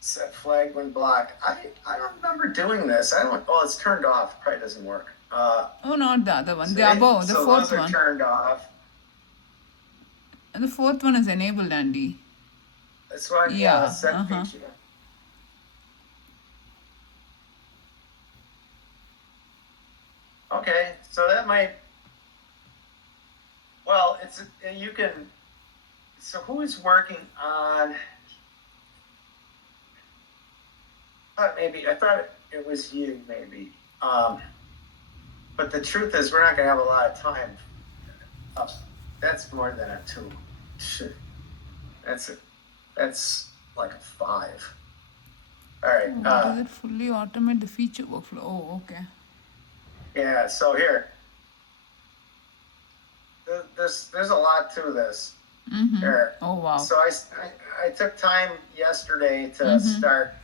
Set flag when blocked. I don't remember doing this. I don't. Oh, it's turned off. Probably doesn't work. Oh, not the other one. So The above, the so fourth those are one. turned off. And the fourth one is enabled, Andy. This one, Yeah, set feature. Okay, so that might. Well, you can. So who is working on? I thought it was you maybe. but the truth is, we're not gonna have a lot of time. Oh, that's more than a 2. Shit. That's like a 5. All right. Oh, does it fully automate the feature workflow? Oh, okay. Yeah. So here, there's a lot to this. Mm-hmm. Here. Oh, wow. So I took time yesterday to start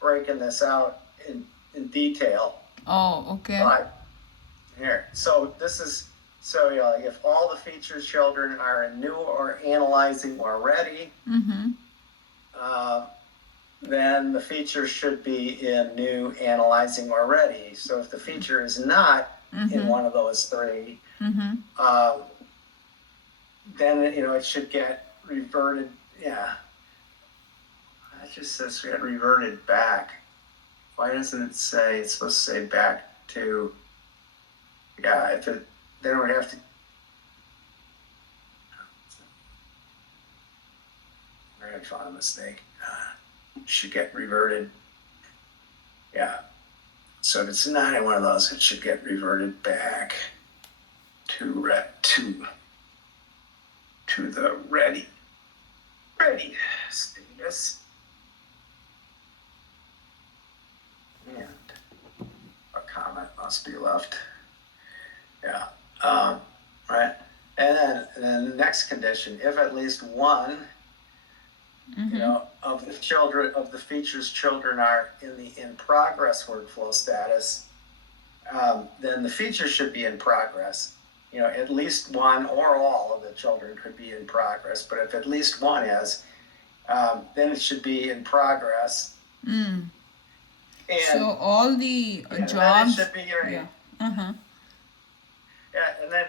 breaking this out in detail. Oh, okay. But here, so this is so like if all the features children are in new or analyzing or ready, Mm-hmm. then the feature should be in new, analyzing, or ready. So if the feature is not in one of those 3, Mm-hmm. then it should get reverted. Yeah, it just says get reverted back. Why doesn't it say it's supposed to say back to? Yeah, if it then it would have to. I found a mistake. Should get reverted. Yeah. So if it's not in one of those, it should get reverted back to the ready status. And a comment must be left. Yeah. Right. And then the next condition, if at least one of the features children are in the in progress workflow status, then the feature should be in progress. At least one or all of the children could be in progress, but if at least one is, then it should be in progress. Mm. And So all the then it jobs. should be your, Yeah. Uh-huh. yeah, and then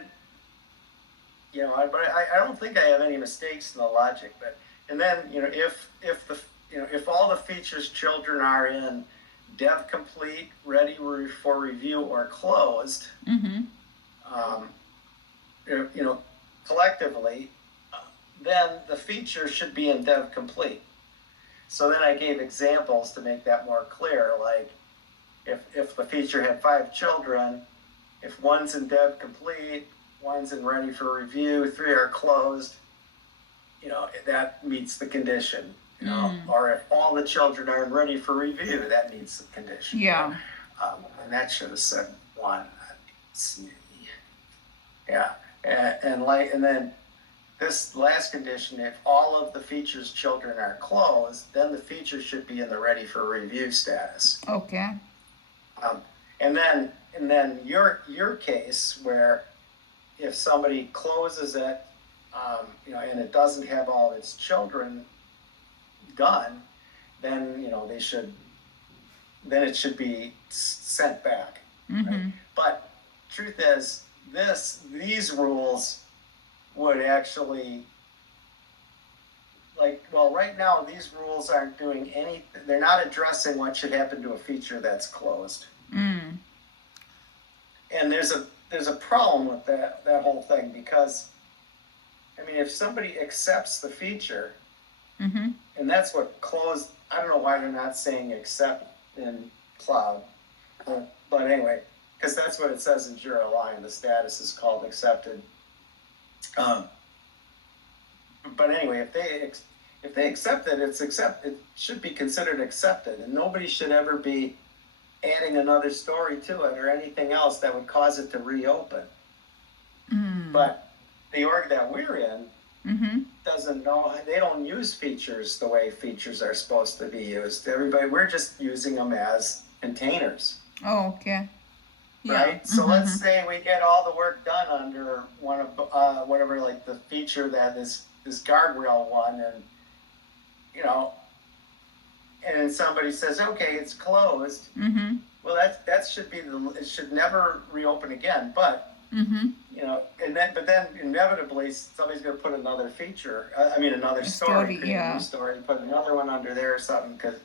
but I don't think I have any mistakes in the logic, but and then if all the features children are in dev complete, ready for review, or closed, Mm-hmm. collectively, then the feature should be in dev complete. So then I gave examples to make that more clear, like if the feature had 5 children, if one's in dev complete, one's in ready for review, 3 are closed, that meets the condition. Or if all the children are in ready for review, that meets the condition. Yeah. And that should have said 1. Yeah, and then this last condition, if all of the features children are closed, then the feature should be in the ready for review status. Okay. And then your case where if somebody closes it, and it doesn't have all of its children done, then then it should be sent back. Mm-hmm. Right? But truth is, these rules would actually right now these rules aren't doing any. They're not addressing what should happen to a feature that's closed. Mm. And there's a problem with that whole thing, because if somebody accepts the feature, Mm-hmm. and that's what closed. I don't know why they're not saying accept in cloud, but anyway, because that's what it says in Jira Align. The status is called accepted. But anyway, if they accept it, it should be considered accepted, and nobody should ever be adding another story to it or anything else that would cause it to reopen. Mm. But the org that we're in Mm-hmm. doesn't know. They don't use features the way features are supposed to be used. We're just using them as containers. Oh, okay. Yeah. Right? So Mm-hmm. let's say we get all the work done under one of whatever, like the feature that is this guardrail one, and and then somebody says, okay, it's closed. Mm-hmm. Well, that should be it should never reopen again. But Mm-hmm. but then inevitably somebody's going to put another feature. Another story, create a new story, and put another one under there or something. Because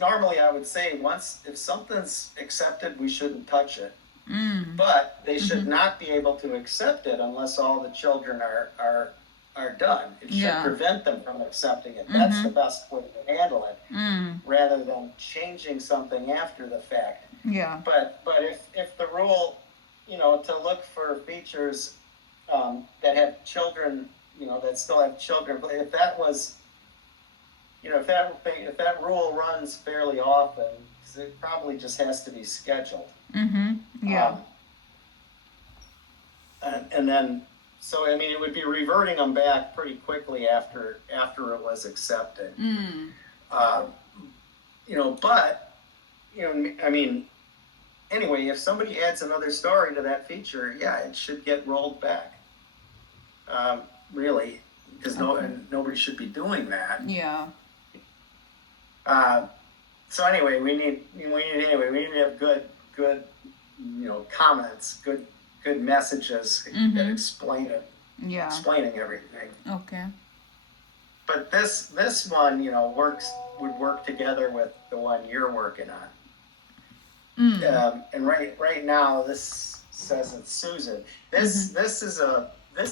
normally I would say if something's accepted, we shouldn't touch it. Mm. But they should not be able to accept it unless all the children are are done. It should Yeah. prevent them from accepting it. That's the best way to handle it, Mm. rather than changing something after the fact. Yeah. But if the rule, to look for features that have children, that still have children, if that was, if that rule runs fairly often, 'cause it probably just has to be scheduled. Yeah. And then, so I mean, it would be reverting them back pretty quickly after it was accepted. But I mean, anyway, if somebody adds another story to that feature, yeah, it should get rolled back. Really, because nobody should be doing that. Yeah. So anyway, we need to have good comments, good messages that explain it, Yeah. explaining everything. Okay. But this one, would work together with the one you're working on. And right now, this says it's Susan. This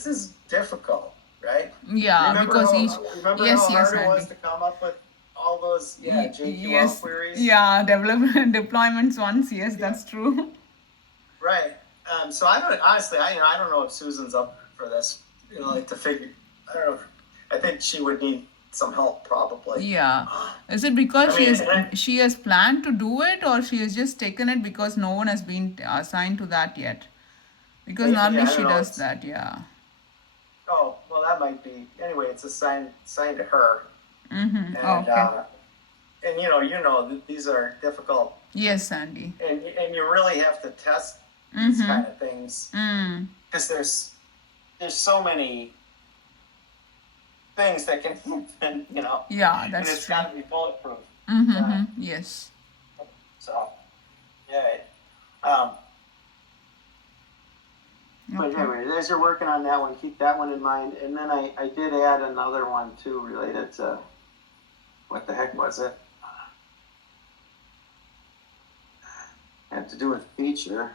is difficult, right? Yeah, Remember because remember yes, how yes, hard it was Andy. to come up with all those JQL Yes. queries? Yeah, development deployments once. Yes, that's true. Right. So I don't honestly. I don't know if Susan's up for this. To figure. I don't know. I think she would need some help probably. Yeah. Is it because I mean, she has planned to do it, or she has just taken it because no one has been assigned to that yet? Because Maybe, normally I don't she know, does it's- that. Yeah. Oh well, that might be. Anyway, it's assigned to her. Mm-hmm. And Okay. these are difficult, Yes, Andy. and you really have to test these kind of things because there's so many things that can happen, Yeah, and that's it's true. got to be bulletproof. Yes. So, yeah. But Okay. anyway, as you're working on that one, keep that one in mind. And then I did add another one too, related to what the heck was it? Had to do with feature.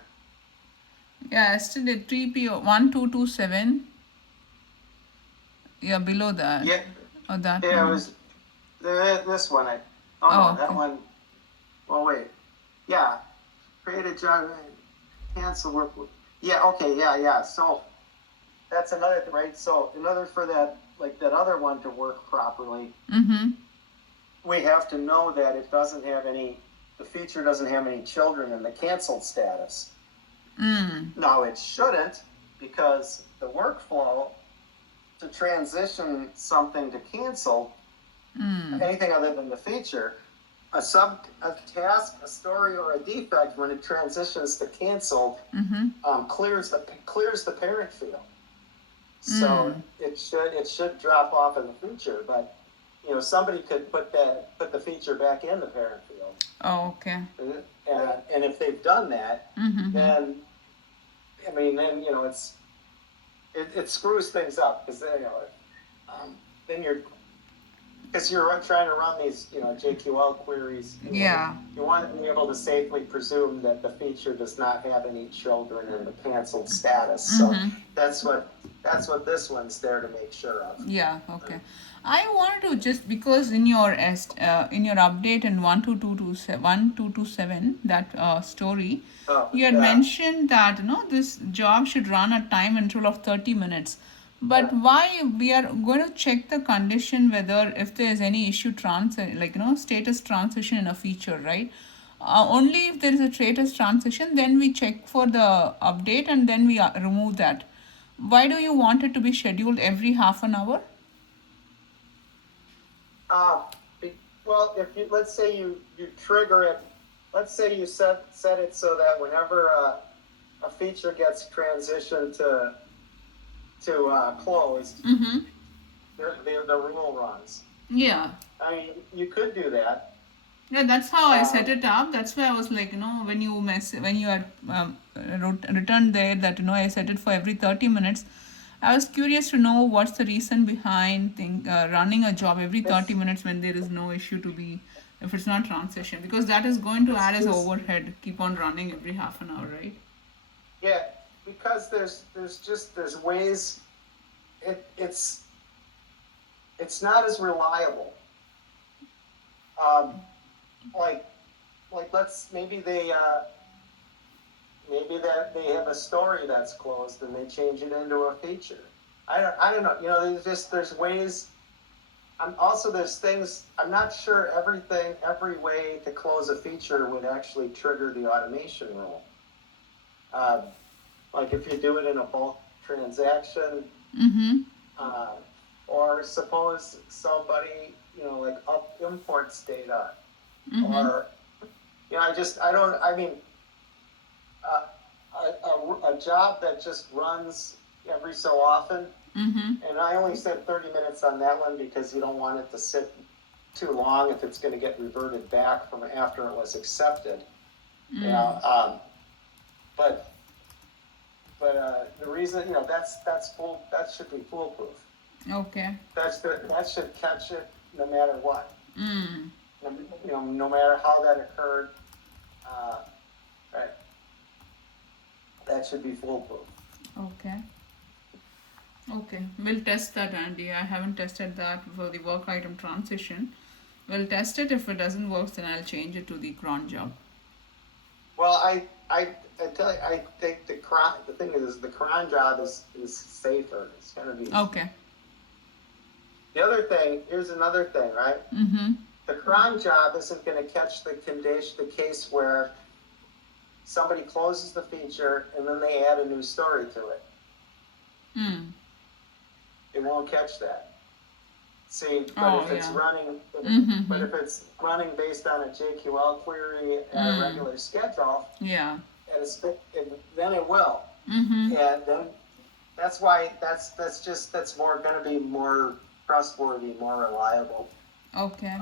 Yeah, yesterday 3PO 1227. Yeah, below that. Yeah, Or that yeah, it one. was this one. Oh, That okay. one. Well, wait. Yeah, create a job, cancel work. Yeah, okay, yeah. So that's another thing, right? So in order for that, like that other one to work properly, we have to know that it doesn't have the feature doesn't have any children in the canceled status. Now it shouldn't, because the workflow to transition something to cancel, anything other than the feature, a task, a story, or a defect, when it transitions to canceled, clears the parent field. So it should drop off in the future, but somebody could put the feature back in the parent field. Oh, okay. And if they've done that, then I mean, then it screws things up, because then you're trying to run these JQL queries. Yeah. You want to be able to safely presume that the feature does not have any children in the canceled status. So that's what this one's there to make sure of. Yeah, okay. I wanted to just, because in your update in 1227 that story, you had mentioned that this job should run a time interval of 30 minutes. But why we are going to check the condition whether if there is any issue status transition in a feature, right? Only if there is a status transition, then we check for the update and then we remove that. Why do you want it to be scheduled every half an hour? Well, let's say you trigger it, let's say you set it so that whenever a feature gets transitioned to closed, the rule runs. Yeah. I mean, you could do that. Yeah, that's how I set it up. That's why I was like, when you had returned there that I set it for every 30 minutes. I was curious to know what's the reason behind running a job every 30 minutes when there is no issue if it's not transition, because that is going to add as overhead, keep on running every half an hour, right? Yeah, because there's ways. it's not as reliable. Um, like let's maybe maybe that they have a story that's closed and they change it into a feature. I don't know. You know, there's ways. There's things. I'm not sure every way to close a feature would actually trigger the automation rule. Uh, like if you do it in a bulk transaction, Mm-hmm. uh, or suppose somebody, you know, like imports data, Mm-hmm. or, you know, I mean, a job that just runs every so often, Mm-hmm. and I only said 30 minutes on that one because you don't want it to sit too long if it's going to get reverted back from after it was accepted. You know, but the reason, you know, that should be foolproof. Okay. That should catch it no matter what. Mm. You know, no matter how that occurred, right? That should be foolproof. Okay. Okay. We'll test that, Andy. I haven't tested that for the work item transition. We'll test it. If it doesn't work, then I'll change it to the cron job. Well, I tell you, I think the thing is the cron job is safer. It's gonna be. Okay. The other thing, here's another thing, right? Mm-hmm. The cron job isn't gonna catch the case where somebody closes the feature and then they add a new story to it. Mm. It won't catch that. See, but if it's running, Mm-hmm. but if it's running based on a JQL query at a regular schedule, Yeah. then it will. Mm-hmm. And then that's why that's more going to be more trustworthy, more reliable. Okay.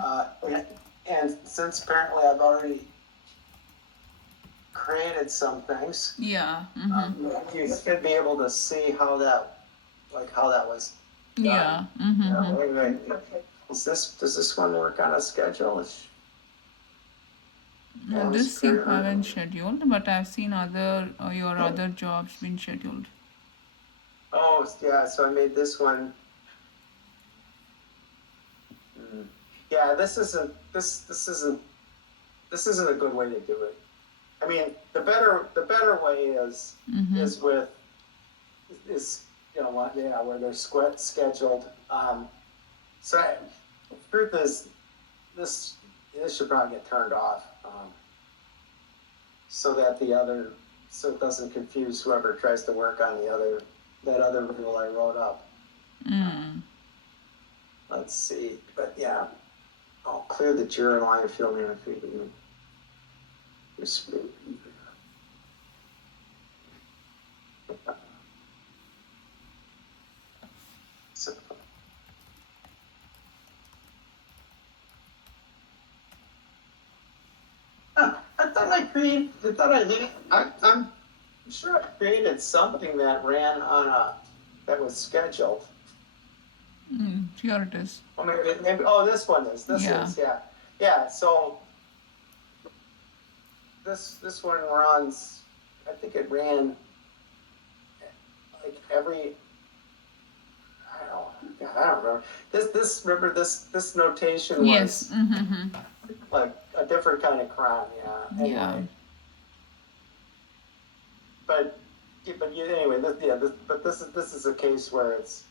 And since apparently I've already created some things, Yeah. Mm-hmm. you should be able to see how that was done. Yeah. Mm-hmm. Wait. Does this one work on a schedule? This you haven't scheduled, but I've seen your other jobs been scheduled. Oh yeah, so I made this one. Yeah, this isn't a good way to do it. I mean, the better way is you know what? Yeah, where they're scheduled. So the truth is, this should probably get turned off, so that so it doesn't confuse whoever tries to work on that other rule I wrote up. Let's see, but yeah, I'll clear the Jira line field in if we can. I'm sure I created something that ran that was scheduled. Here it is. Well, maybe this one is. Yeah. So this one runs. I think it ran like every. I don't remember. This notation was Yes. Mm-hmm. like a different kind of cron. Yeah. Anyway. Yeah. But anyway, this is a case where it's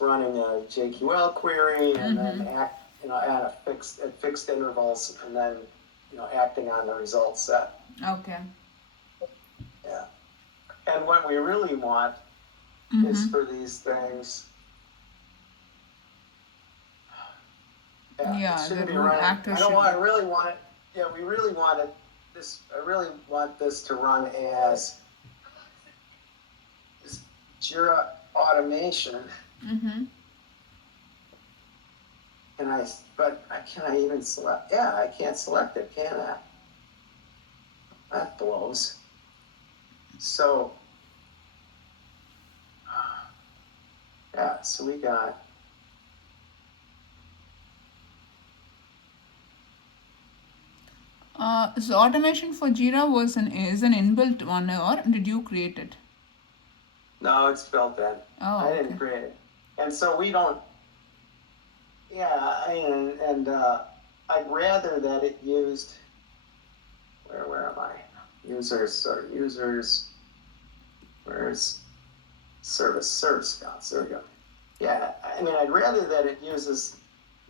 running a JQL query and then at fixed intervals and then acting on the result set. Okay. Yeah. And what we really want is for these things. Yeah, it shouldn't the be root running. actor I really want it. Yeah, we really want it. I really want this to run as Jira automation. But can I even select? Yeah, I can't select it, can I? That blows. So, yeah, so we got. So automation for Jira is an inbuilt one, or did you create it? No, it's built in. Oh, I didn't create it, and so we don't. yeah, and I'd rather that it used, where am I? Users, where's service counts, there we go. Yeah, I mean, I'd rather that it uses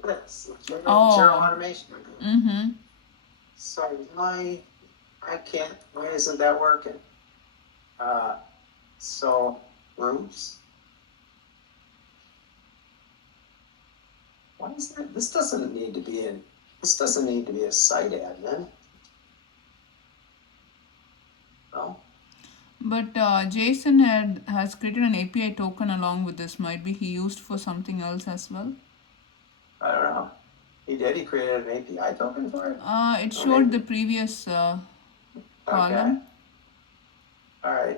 this, zero Oh. automation. Mm-hmm. So why isn't that working? So groups. Why is that? This doesn't need to be a site admin. No? But Jason has created an API token along with this. Might be he used for something else as well. I don't know. He created an API token for it? It showed the previous column. Okay.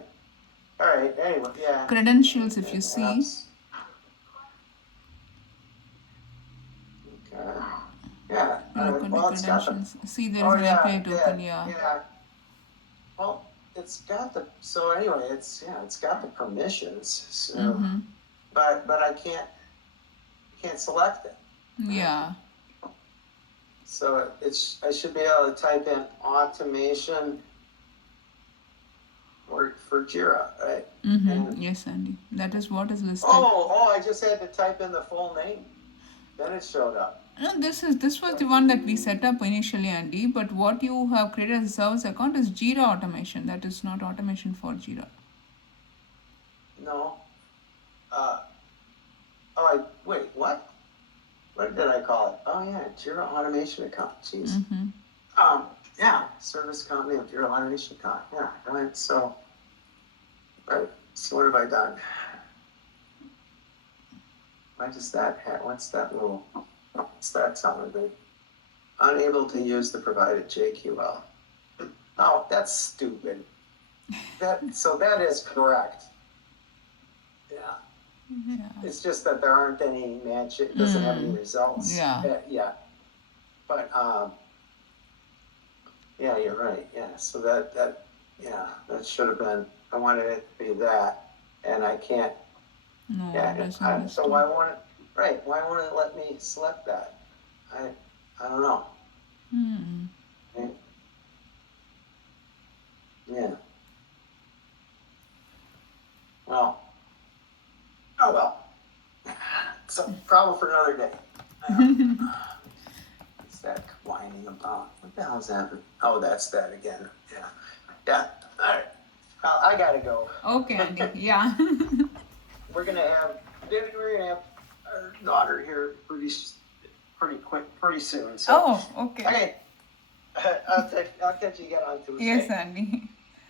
Alright, anyway, yeah. Credentials, if you see. Apps. Okay. Yeah. Look at the It's got the, credentials. See, there is an API token. Yeah. Well, it's got the, so anyway, it's got the permissions, so, Mm-hmm. but I can't select it. Yeah. So I should be able to type in automation for Jira, right? Mm-hmm. Yes, Andy. That is what is listed. Oh, I just had to type in the full name. Then it showed up. No, this was the one that we set up initially, Andy. But what you have created as a service account is Jira automation. That is not automation for Jira. No. Wait, what? What did I call it? Oh yeah, Jira automation account. Jeez. Mm-hmm. Yeah, service company of Jira automation account. Yeah, right. So what have I done? Why does that have, what's that little, what's that telling me? Unable to use the provided JQL. Oh, that's stupid. So that is correct. Yeah. Yeah. It's just that there aren't any match, it doesn't have any results. Yeah. Yeah. But, yeah, you're right. Yeah. So that should have been, I wanted it to be that, and I can't. No, Yeah. it doesn't So why won't it let me select that? I don't know. Mm-hmm. Yeah. Well. Oh well. It's a problem for another day. What's that whining about? What the hell is happening? Oh, that's that again. Yeah. Yeah. All right. Well, I gotta go. Okay, Andy. Yeah. We're gonna have our daughter here pretty soon. So. Oh, okay. Okay. I'll catch you again on Tuesday. Yes, Andy.